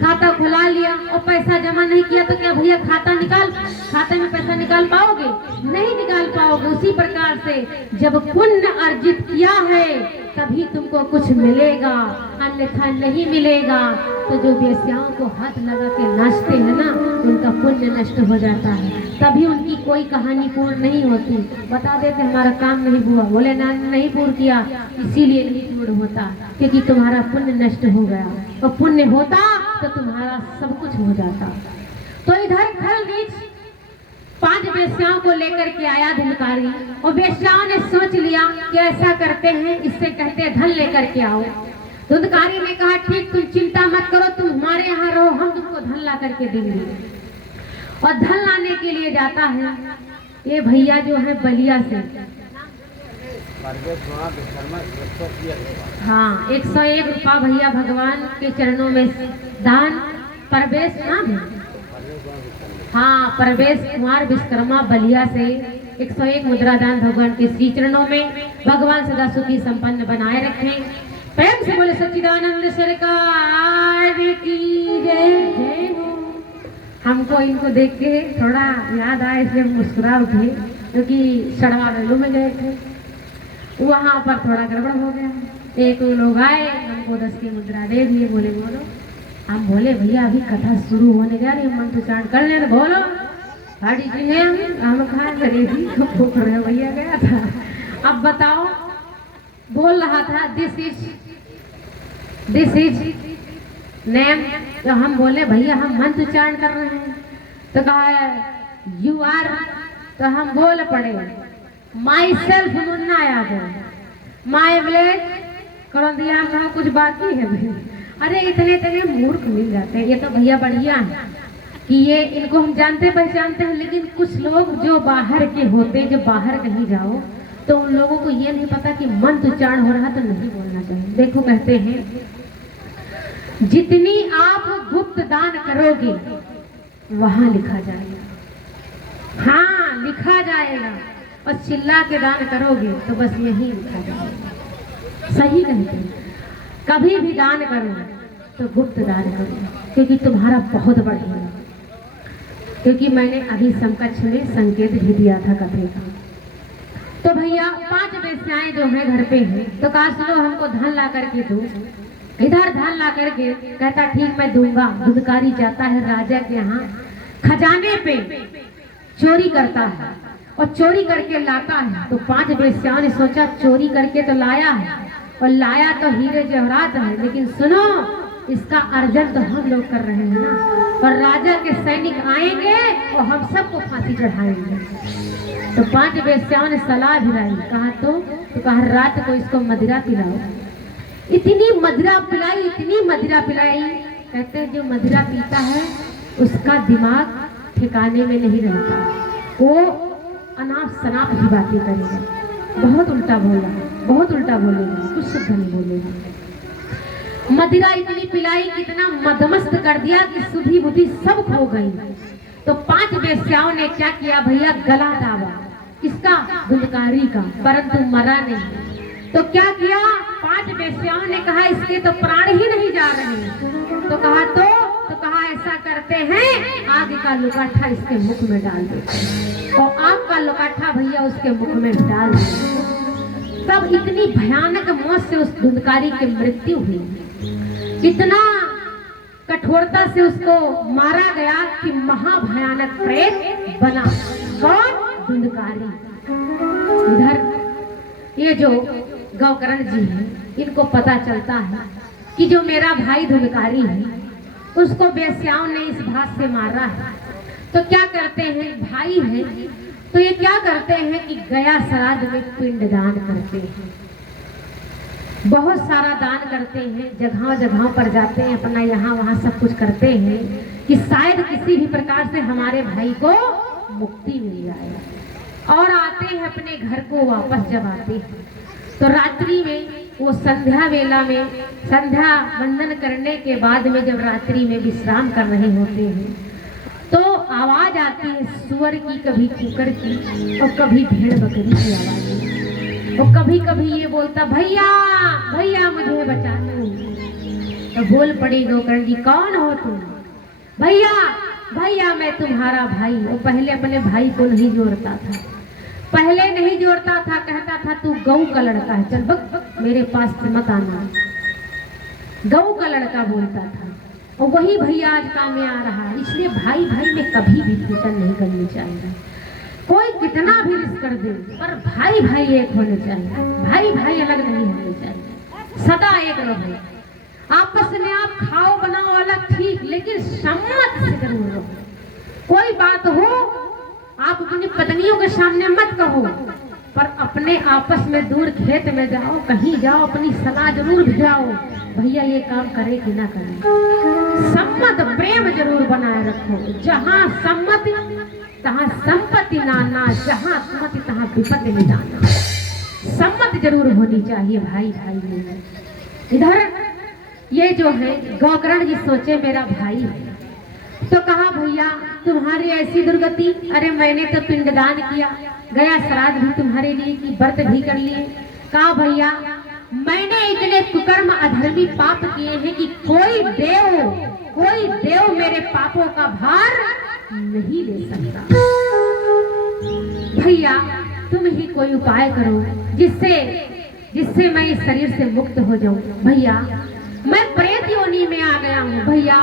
खाता खुला लिया और पैसा जमा नहीं किया तो क्या भैया खाता निकाल, खाते में पैसा निकाल पाओगे? नहीं निकाल पाओगे। उसी प्रकार से जब पुण्य अर्जित किया है तभी तुमको कुछ मिलेगा, अन्यथा नहीं मिलेगा। तो जो वेश्याओं को हाथ लगा के नाचते हैं ना, उनका पुण्य नष्ट हो जाता है, तभी उनकी कोई कहानी पूर्ण नहीं होती। बता देते हमारा काम नहीं हुआ, बोले ना नहीं पूर्ण किया, इसीलिए नहीं पूर्ण होता, क्योंकि तुम्हारा पुण्य नष्ट हो गया। और पुण्य होता तो तुम्हारा सब कुछ हो जाता। तो इधर खलनीच 5 वेश्याओं को लेकर के आया धुंधकारी, और वेश्याओं ने सोच लिया कि ऐसा करते हैं, इससे कहते हैं धन लेकर के आओ। धुंधकारी ने कहा ठीक, तुम चिंता मत करो, तुम हमारे यहाँ रहो, हम तुमको धन ला करके देंगे। और धन लाने के लिए जाता है ये भैया जो है बलिया से। हाँ, 101 रुपया भैया भगवान के चरणों में दान। परवेश नाम है, हाँ, परवेश कुमार विश्वकर्मा बलिया से 101 मुद्रा दान भगवान के श्री चरणों में। भगवान सदा सुखी संपन्न बनाए रखें। प्रेम से बोले सच्चिदानंद सरकार की जय। जय हो। हमको इनको देख के थोड़ा याद आया, इसलिए मुस्कुरा उठे, क्योंकि सड़वा मेलू में गए थे, वहाँ पर थोड़ा गड़बड़ हो गया। एक लोग आए, हमको 10 की मुद्रा दे दिए, बोले बोलो। हम बोले भैया अभी कथा शुरू होने जा रही है, मंत्र उच्चारण कर लेना, बोलो। गाड़ी जी है, हम कहा गरीबी भूख रहे भैया गया था। अब बताओ, बोल रहा था दिस इज नेम। तो हम बोले भैया हम मंत्र उच्चारण कर रहे हैं, तो कहा यू आर। तो हम बोल पड़े my self Munna Yadav, my village करो दिया, कहा कुछ बाकी है भाई। अरे इतने मूर्ख मिल जाते हैं। ये तो भैया बढ़िया है कि ये इनको हम जानते पहचानते हैं, लेकिन कुछ लोग जो बाहर के होते हैं, जब बाहर कहीं जाओ तो उन लोगों को ये नहीं पता कि मंत्र उच्चारण हो रहा तो नहीं बोलना चाहिए। देखो कहते हैं जितनी आप गुप्त दान करोगे वहां लिखा जाएगा। हाँ, लिखा जाएगा। और चिल्ला के दान करोगे तो बस यही लिखा जाएगा। सही कहते हैं, कभी भी दान करो तो गुप्त दान करो, क्योंकि तुम्हारा बहुत बढ़िया। क्योंकि मैंने अभी समकक्ष में संकेत भी दिया था कथे का। तो भैया 5 वेश्याएं जो है घर पे हैं, तो कहा सुनो हमको धन ला करके दो। इधर धन ला करके कहता ठीक मैं दूंगा। धुंधकारी जाता है राजा के यहाँ, खजाने पे चोरी करता है और चोरी करके लाता है। तो 5 वेश्याओं ने सोचा चोरी करके तो लाया है, और लाया तो हीरे जवाहरात है, लेकिन सुनो इसका अर्जन तो हम लोग कर रहे हैं ना, और राजा के सैनिक आएंगे और हम सबको फांसी चढ़ाएंगे। तो 5 वेश्याओं ने सलाह भिलाई, कहा तो कहा रात को इसको मदिरा पिलाओ। इतनी मदिरा पिलाई, इतनी मदिरा पिलाई, कहते हैं जो मदिरा पीता है उसका दिमाग ठिकाने में नहीं रहता, वो अनाप शनाप ही बातें करेगा, बहुत उल्टा बोला, बहुत उल्टा बोलेगा, कुछ शुद्ध नहीं बोलेगा। मदिरा इतनी पिलाई, कितना मदमस्त कर दिया कि सुधी बुद्धि सब खो गई। तो 5 वेश्याओं ने क्या किया भैया, गला दाबा किसका, धुंधकारी का, परंतु मरा नहीं। तो क्या किया, 5 वेश्याओं ने कहा इसके तो प्राण ही नहीं जा रहे। तो कहा ऐसा करते हैं आग का लुकाठा इसके मुख में डाल देते, और आग का लुकाठा भैया उसके मुख में डाल देते। तब इतनी भयानक मौत से उस धुंधकारी की मृत्यु हुई, इतना कठोरता से उसको मारा गया कि महाभयानक प्रेत बना। कौन, धुंधकारी। इधर ये जो गौकर्ण जी हैं, इनको पता चलता है कि जो मेरा भाई धुंधकारी है उसको वेश्याओं ने इस भात से मारा है। तो क्या करते हैं, भाई है तो ये क्या करते हैं कि गया श्राद्ध में पिंडदान करते हैं, बहुत सारा दान करते हैं, जगह जगह पर जाते हैं, अपना यहाँ वहाँ सब कुछ करते हैं कि शायद किसी भी प्रकार से हमारे भाई को मुक्ति मिल जाए। और आते हैं अपने घर को वापस। जब आते हैं तो रात्रि में वो संध्या वेला में संध्या वंदन करने के बाद में जब रात्रि में विश्राम कर रहे होते हैं तो आवाज आती है सुअर की, कभी कुकर की, और कभी भेड़ बकरी की आवाज, और कभी कभी ये बोलता भैया भैया मुझे बचा लो। तो बोल पड़ी गौकर्ण जी, कौन हो तुम? भैया भैया मैं तुम्हारा भाई। और पहले अपने भाई को नहीं जोड़ता था, पहले नहीं जोड़ता था, कहता था तू गऊ का लड़का है, चल बक मेरे पास मत आना, गऊ का लड़का बोलता था। और वही भैया आज काम में आ रहा है। इसलिए भाई भाई में कभी भी फूटन नहीं करनी चाहिए। कोई कितना भी रिस्क कर दे पर भाई भाई एक होने चाहिए, भाई भाई अलग नहीं होने चाहिए, सदा एक रहो। आपस में आप खाओ बनाओ अलग ठीक, लेकिन सम्मत से जरूर रहो। कोई बात हो आप अपनी पत्नियों के सामने मत कहो, पर अपने आपस में दूर खेत में जाओ, कहीं जाओ, अपनी सलाह जरूर भिजाओ, भैया ये काम करे कि ना करे। सम्मत प्रेम जरूर बनाए रखो। जहाँ सम्मति तहाँ संपत्ति नाना, जहाँ सम्मति तहाँ विपत्ति निदाना। सम्मत जरूर होनी चाहिए भाई भाई में। इधर ये जो है गौकर्ण जी सोचे मेरा भाई है, तो कहा भैया तुम्हारी ऐसी दुर्गति, अरे मैंने तो पिंडदान किया, गया श्राद्ध भी तुम्हारे लिए की, व्रत भी कर लिए। कहा भैया मैंने इतने कुकर्म अधर्मी पाप किए हैं कि कोई देव मेरे पापों का भार नहीं ले सकता। भैया तुम ही कोई उपाय करो जिससे मैं इस शरीर से मुक्त हो जाऊं। भैया मैं प्रेत योनि में आ गया हूँ। भैया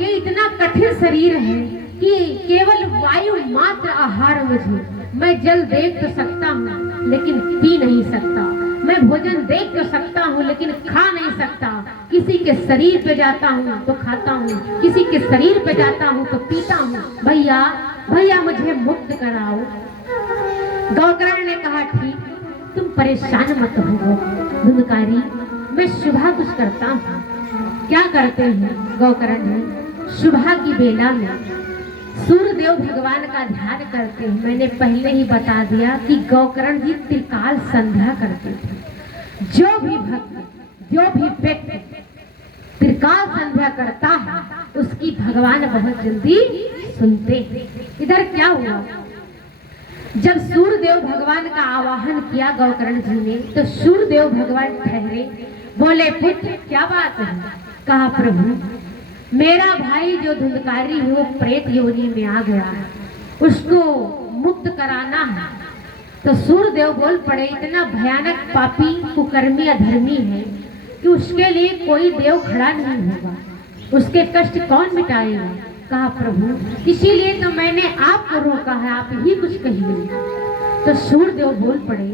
ये इतना कठिन शरीर है कि केवल वायु मात्र आहार मुझे। मैं जल देख तो सकता हूँ लेकिन पी नहीं सकता, मैं भोजन देख तो सकता हूँ लेकिन खा नहीं सकता। किसी के शरीर पे जाता हूँ तो खाता हूँ, किसी के शरीर पे जाता हूँ तो पीता हूँ। भैया भैया मुझे मुक्त कराओ। गौकर्ण ने कहा ठीक, तुम परेशान मत हो धुंधकारी, मैं सुबह कुछ करता हूँ। क्या करते हैं गौकर्ण जी? सुबह की बेला में सूर्यदेव भगवान का ध्यान करते हैं। मैंने पहले ही बता दिया कि गौकर्ण जी त्रिकाल संध्या करते थे। जो भी भक्त, जो भी व्यक्ति त्रिकाल संध्या करता है उसकी भगवान बहुत जल्दी सुनते हैं। इधर क्या हुआ, जब सूर्यदेव भगवान का आवाहन किया गौकर्ण जी ने, तो सूर्यदेव भगवान ठहरे, बोले पुत्र क्या बात है? कहा प्रभु मेरा भाई जो धुंधकारी है वो प्रेत योनि में आ गया है, उसको मुक्त कराना है। तो सूर्यदेव बोल पड़े इतना भयानक पापी कुकर्मी अधर्मी है कि उसके लिए कोई देव खड़ा नहीं होगा, उसके कष्ट कौन मिटाएगा? कहा प्रभु इसीलिए तो मैंने आपको रोका है, आप ही कुछ कहिए। तो सूर्यदेव बोल पड़े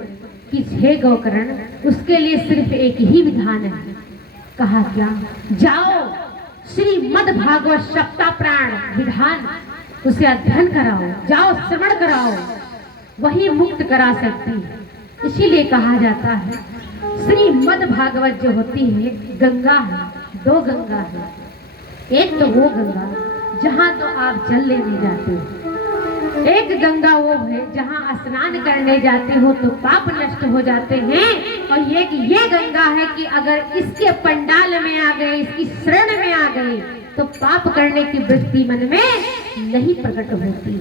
कि हे गौकर्ण उसके लिए सिर्फ एक ही विधान है। कहा क्या? जाओ श्रीमद् भागवत सप्ताह विधान उसे अध्ययन कराओ, जाओ श्रवण कराओ, वही मुक्त करा सकती है। इसीलिए कहा जाता है श्रीमद् भागवत जो होती है गंगा है, दो गंगा है। एक तो वो गंगा जहाँ तो आप जल लेने जाते हो, एक गंगा वो है जहाँ स्नान करने जाते हो तो पाप नष्ट हो जाते हैं, और ये गंगा है कि अगर इसके पंडाल में आ गए, इसकी शरण में आ गए तो पाप करने की वृत्ति मन में नहीं प्रकट होती।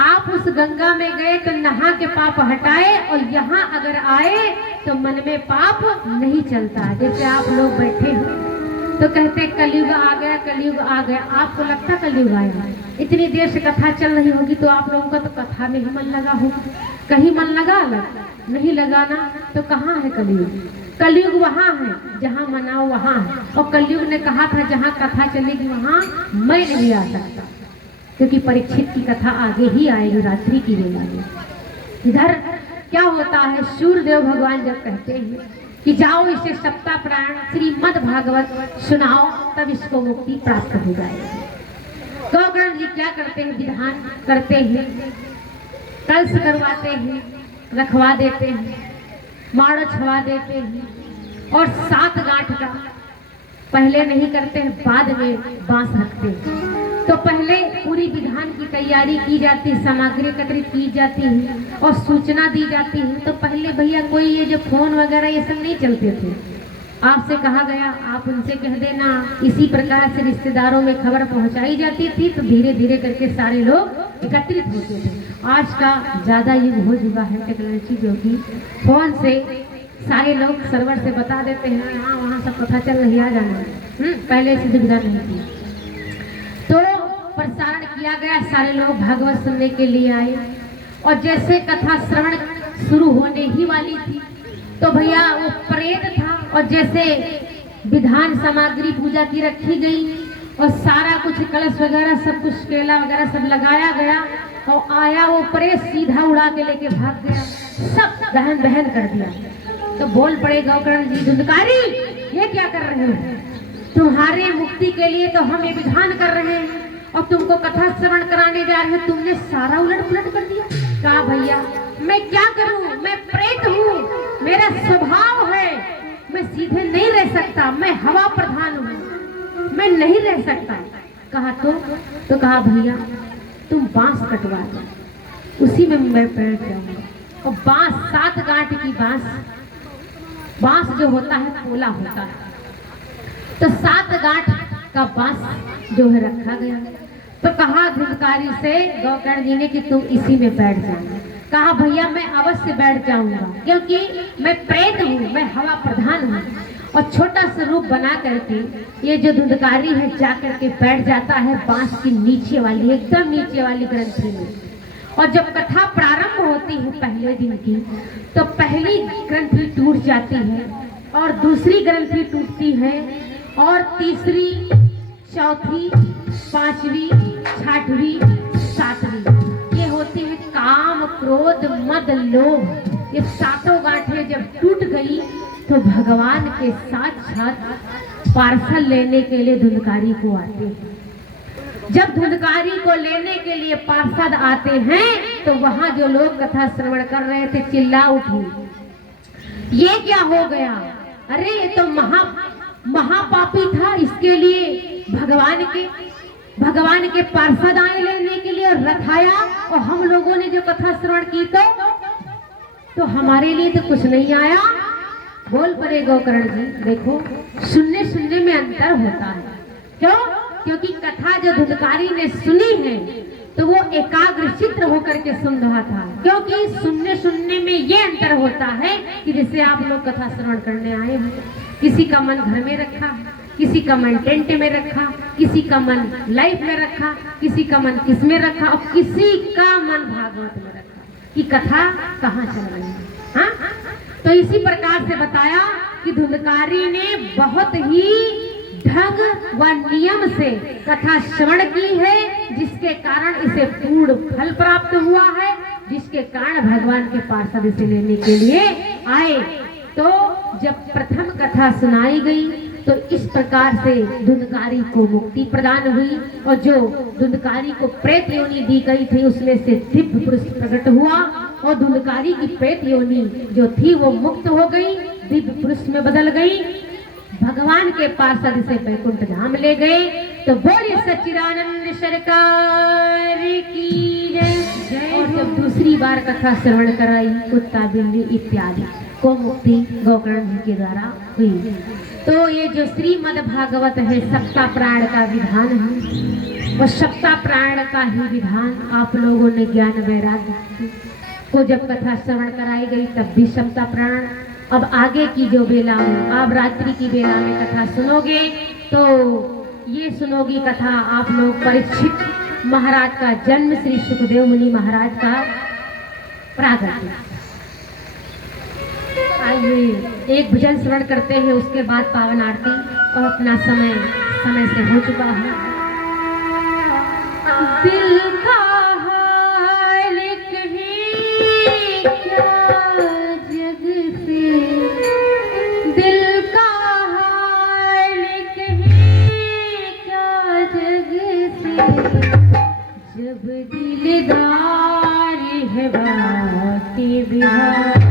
आप उस गंगा में गए तो नहा के पाप हटाए, और यहाँ अगर आए तो मन में पाप नहीं चलता। जैसे आप लोग बैठे हो तो कहते कलयुग आ गया, कलयुग आ गया। आपको लगता कलयुग आया? इतनी देर से कथा चल रही होगी तो आप लोगों का तो कथा में ही मन लगा होगा। कहीं मन लगा नहीं लगाना तो कहाँ है कलयुग? कलयुग वहाँ है जहाँ मनाओ वहाँ है। और कलयुग ने कहा था जहाँ कथा चलेगी वहाँ मैं नहीं आ सकता, क्योंकि परीक्षित की कथा आगे ही आएगी रात्रि की वेला में। इधर क्या होता है, सूर्यदेव भगवान जब कहते हैं कि जाओ इसे सप्ताह प्राण श्रीमद् भागवत सुनाओ तब इसको मुक्ति प्राप्त हो जाएगी। गौकर्ण जी क्या करते हैं? विधान करते हैं, कलश करवाते हैं, रखवा देते हैं, माड़ो छवा देते हैं, और 7 गांठ का पहले नहीं करते हैं, बाद में बांस रखते हैं। तो पहले पूरी विधान की तैयारी की जाती है, सामग्री एकत्रित की जाती है और सूचना दी जाती है। तो पहले भैया कोई ये जो फोन वगैरह ये सब नहीं चलते थे, आपसे कहा गया आप उनसे कह देना, इसी प्रकार से रिश्तेदारों में खबर पहुंचाई जाती थी। तो धीरे धीरे करके सारे लोग एकत्रित होते थे। आज का ज़्यादा युग हो चुका है टेक्नोलॉजी, जो कि फोन से सारे लोग सर्वर से बता देते हैं यहाँ वहाँ सब कथा चल रही आ जाना। पहले ऐसी सुविधा नहीं थी। तो प्रसारण किया गया, सारे लोग भागवत सुनने के लिए आए, और जैसे कथा श्रवण शुरू होने ही वाली थी तो भैया वो प्रेत था, और जैसे विधान सामग्री पूजा की रखी गई और सारा कुछ कलश वगैरह सब कुछ केला वगैरह सब लगाया गया, और आया वो प्रेत सीधा उड़ा के लेके भाग गया, सब दहन बहन कर दिया। तो बोल पड़े गौकर्ण जी धुंधकारी ये क्या कर रहे हो? तुम्हारे मुक्ति के लिए तो हम ये विधान कर रहे हैं, और तुमको कथा श्रवण कराने जा रहे, तुमने सारा उलट पुलट कर दिया। कहा भैया मैं क्या करूं, मैं प्रेत हूँ, मेरा स्वभाव है, मैं सीधे नहीं रह सकता, मैं हवा प्रधान हूँ, मैं नहीं रह सकता। कहा तो कहा भैया तुम बांस कटवा दो, उसी में मैं बैठ जाऊंगा। और बांस 7 गांठ की बांस जो होता है पोला होता है, तो 7 गांठ का बांस जो है रखा गया। तो कहा धुंधकारी से गौकर्ण जी ने कि तुम इसी में बैठ जाना। कहा भैया मैं अवश्य बैठ जाऊंगा, क्योंकि मैं प्रेत हूँ, मैं हवा प्रधान हूँ। और छोटा सा रूप बना करके ये जो धुंधकारी है जाकर के बैठ जाता है बांस की नीचे वाली, एकदम नीचे वाली ग्रंथि में। और जब कथा प्रारंभ होती है पहले दिन की, तो पहली ग्रंथि टूट जाती है और दूसरी ग्रंथि टूटती है और तीसरी, चौथी, 5वीं, 6वीं, 7वीं ये होती है काम, क्रोध, मद, लोभ। ये 7 गांठें जब टूट गई तो भगवान के साथ पार्सल लेने के लिए धुंधकारी को आते हैं। जब धुंधकारी को लेने के लिए पार्षद आते हैं तो वहां जो लोग कथा श्रवण कर रहे थे चिल्ला उठी, ये क्या हो गया, अरे ये तो महापापी था, इसके लिए भगवान के पार्षद आए लेने के लिए रथाया, और हम लोगों ने जो कथा श्रवण की तो हमारे लिए तो कुछ नहीं आया। बोल पड़े गौकर्ण जी, देखो सुनने में अंतर होता है। क्यों? क्योंकि कथा जो धुंधकारी ने सुनी है तो वो एकाग्र चित्र होकर के सुन रहा था। क्योंकि सुनने में ये अंतर होता है कि जैसे आप लोग कथा श्रवण करने आए हो, किसी का मन घर में रखा, किसी का मन टेंट में रखा, किसी का मन लाइफ में रखा, किसी का मन किस में रखा, और किसी का मन भागवत में रखा कि कथा कहाँ चल रही है। हाँ? तो इसी प्रकार से बताया कि धुंधकारी ने बहुत ही ढंग व नियम से कथा श्रवण की है, जिसके कारण इसे पूर्ण फल प्राप्त हुआ है, जिसके कारण भगवान के पार्षद इसे लेने के लिए आए। तो जब प्रथम कथा सुनाई गई तो इस प्रकार से धुंधकारी को मुक्ति प्रदान हुई, और जो धुंधकारी को प्रेत योनि दी गई थी उसमें से दिव्य पुरुष प्रकट हुआ, और धुंधकारी की प्रेत योनि जो थी वो मुक्त हो गई, दिव्य पुरुष में बदल गई। भगवान के पार्षद से बैकुंठ धाम ले गए। तो बोलिए सच्चिदानंद सरकार की जय। और जब दूसरी बार कथा श्रवण कराई, कुत्ता, बिल्ली इत्यादि को मुक्ति गौकर्ण जी के द्वारा हुई। तो ये जो श्रीमद् भागवत है सप्ताह प्राण का विधान है, और सप्ताह प्राण का ही विधान आप लोगों ने ज्ञान वैराग्य को जब कथा श्रवण कराई गई तब भी सप्ताह प्राण। अब आगे की जो बेला में, आप रात्रि की बेला में कथा सुनोगे तो ये सुनोगी कथा आप लोग परीक्षित महाराज का जन्म, श्री सुखदेव मुनि महाराज का प्रागट्य। आइए एक भजन श्रवण करते हैं, उसके बाद पावन आरती, और अपना समय से हो चुका है। दिल का हाल कहे क्या जग से, दिल का हाल कहे क्या जग से, जब दिलदार है बातें बिहार।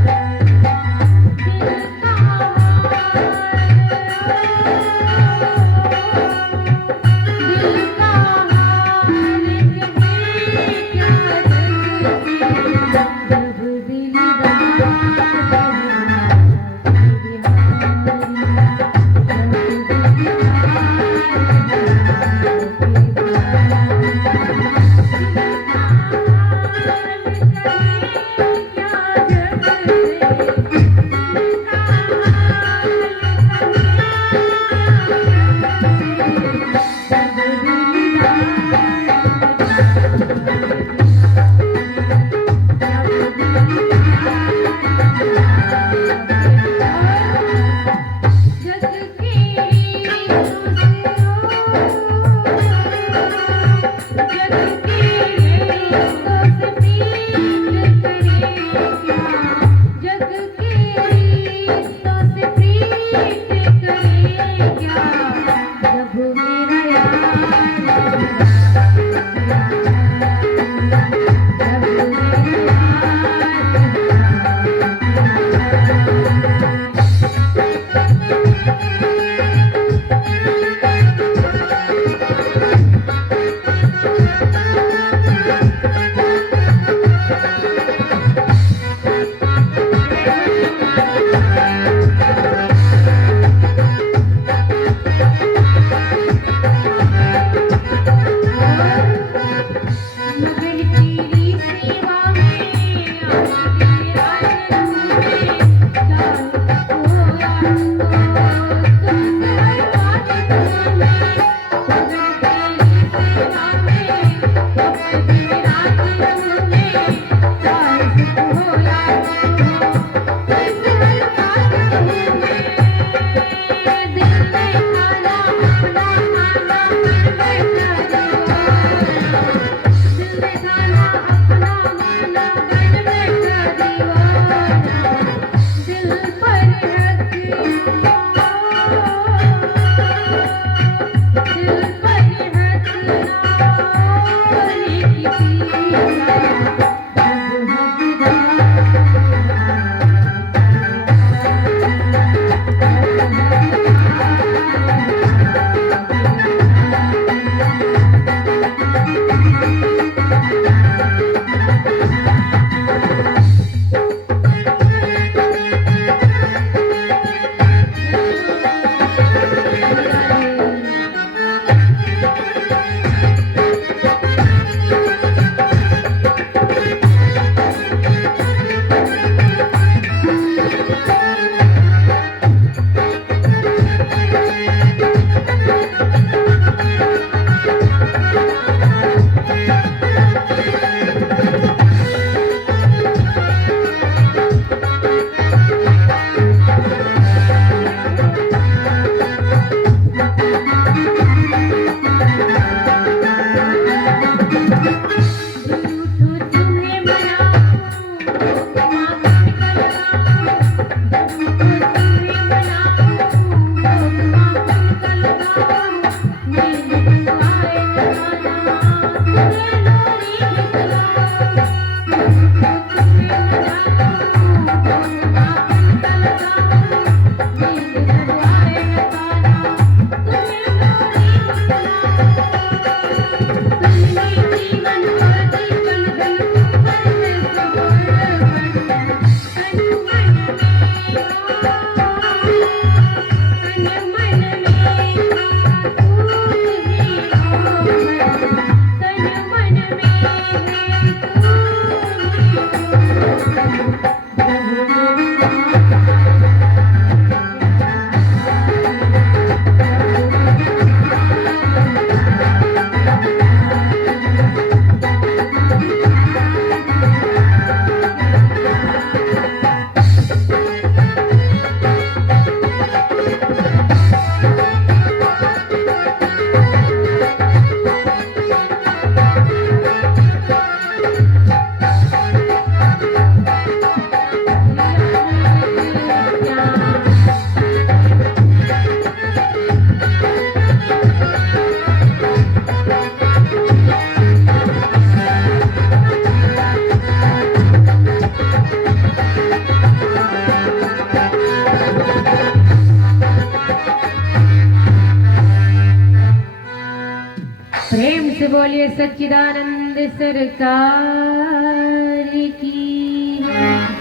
प्रेम से बोलिए सच्चिदानंद सरकार की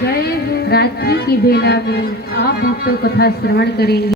जय। रात्रि की बेला में आप भक्तों कथा श्रवण करेंगे।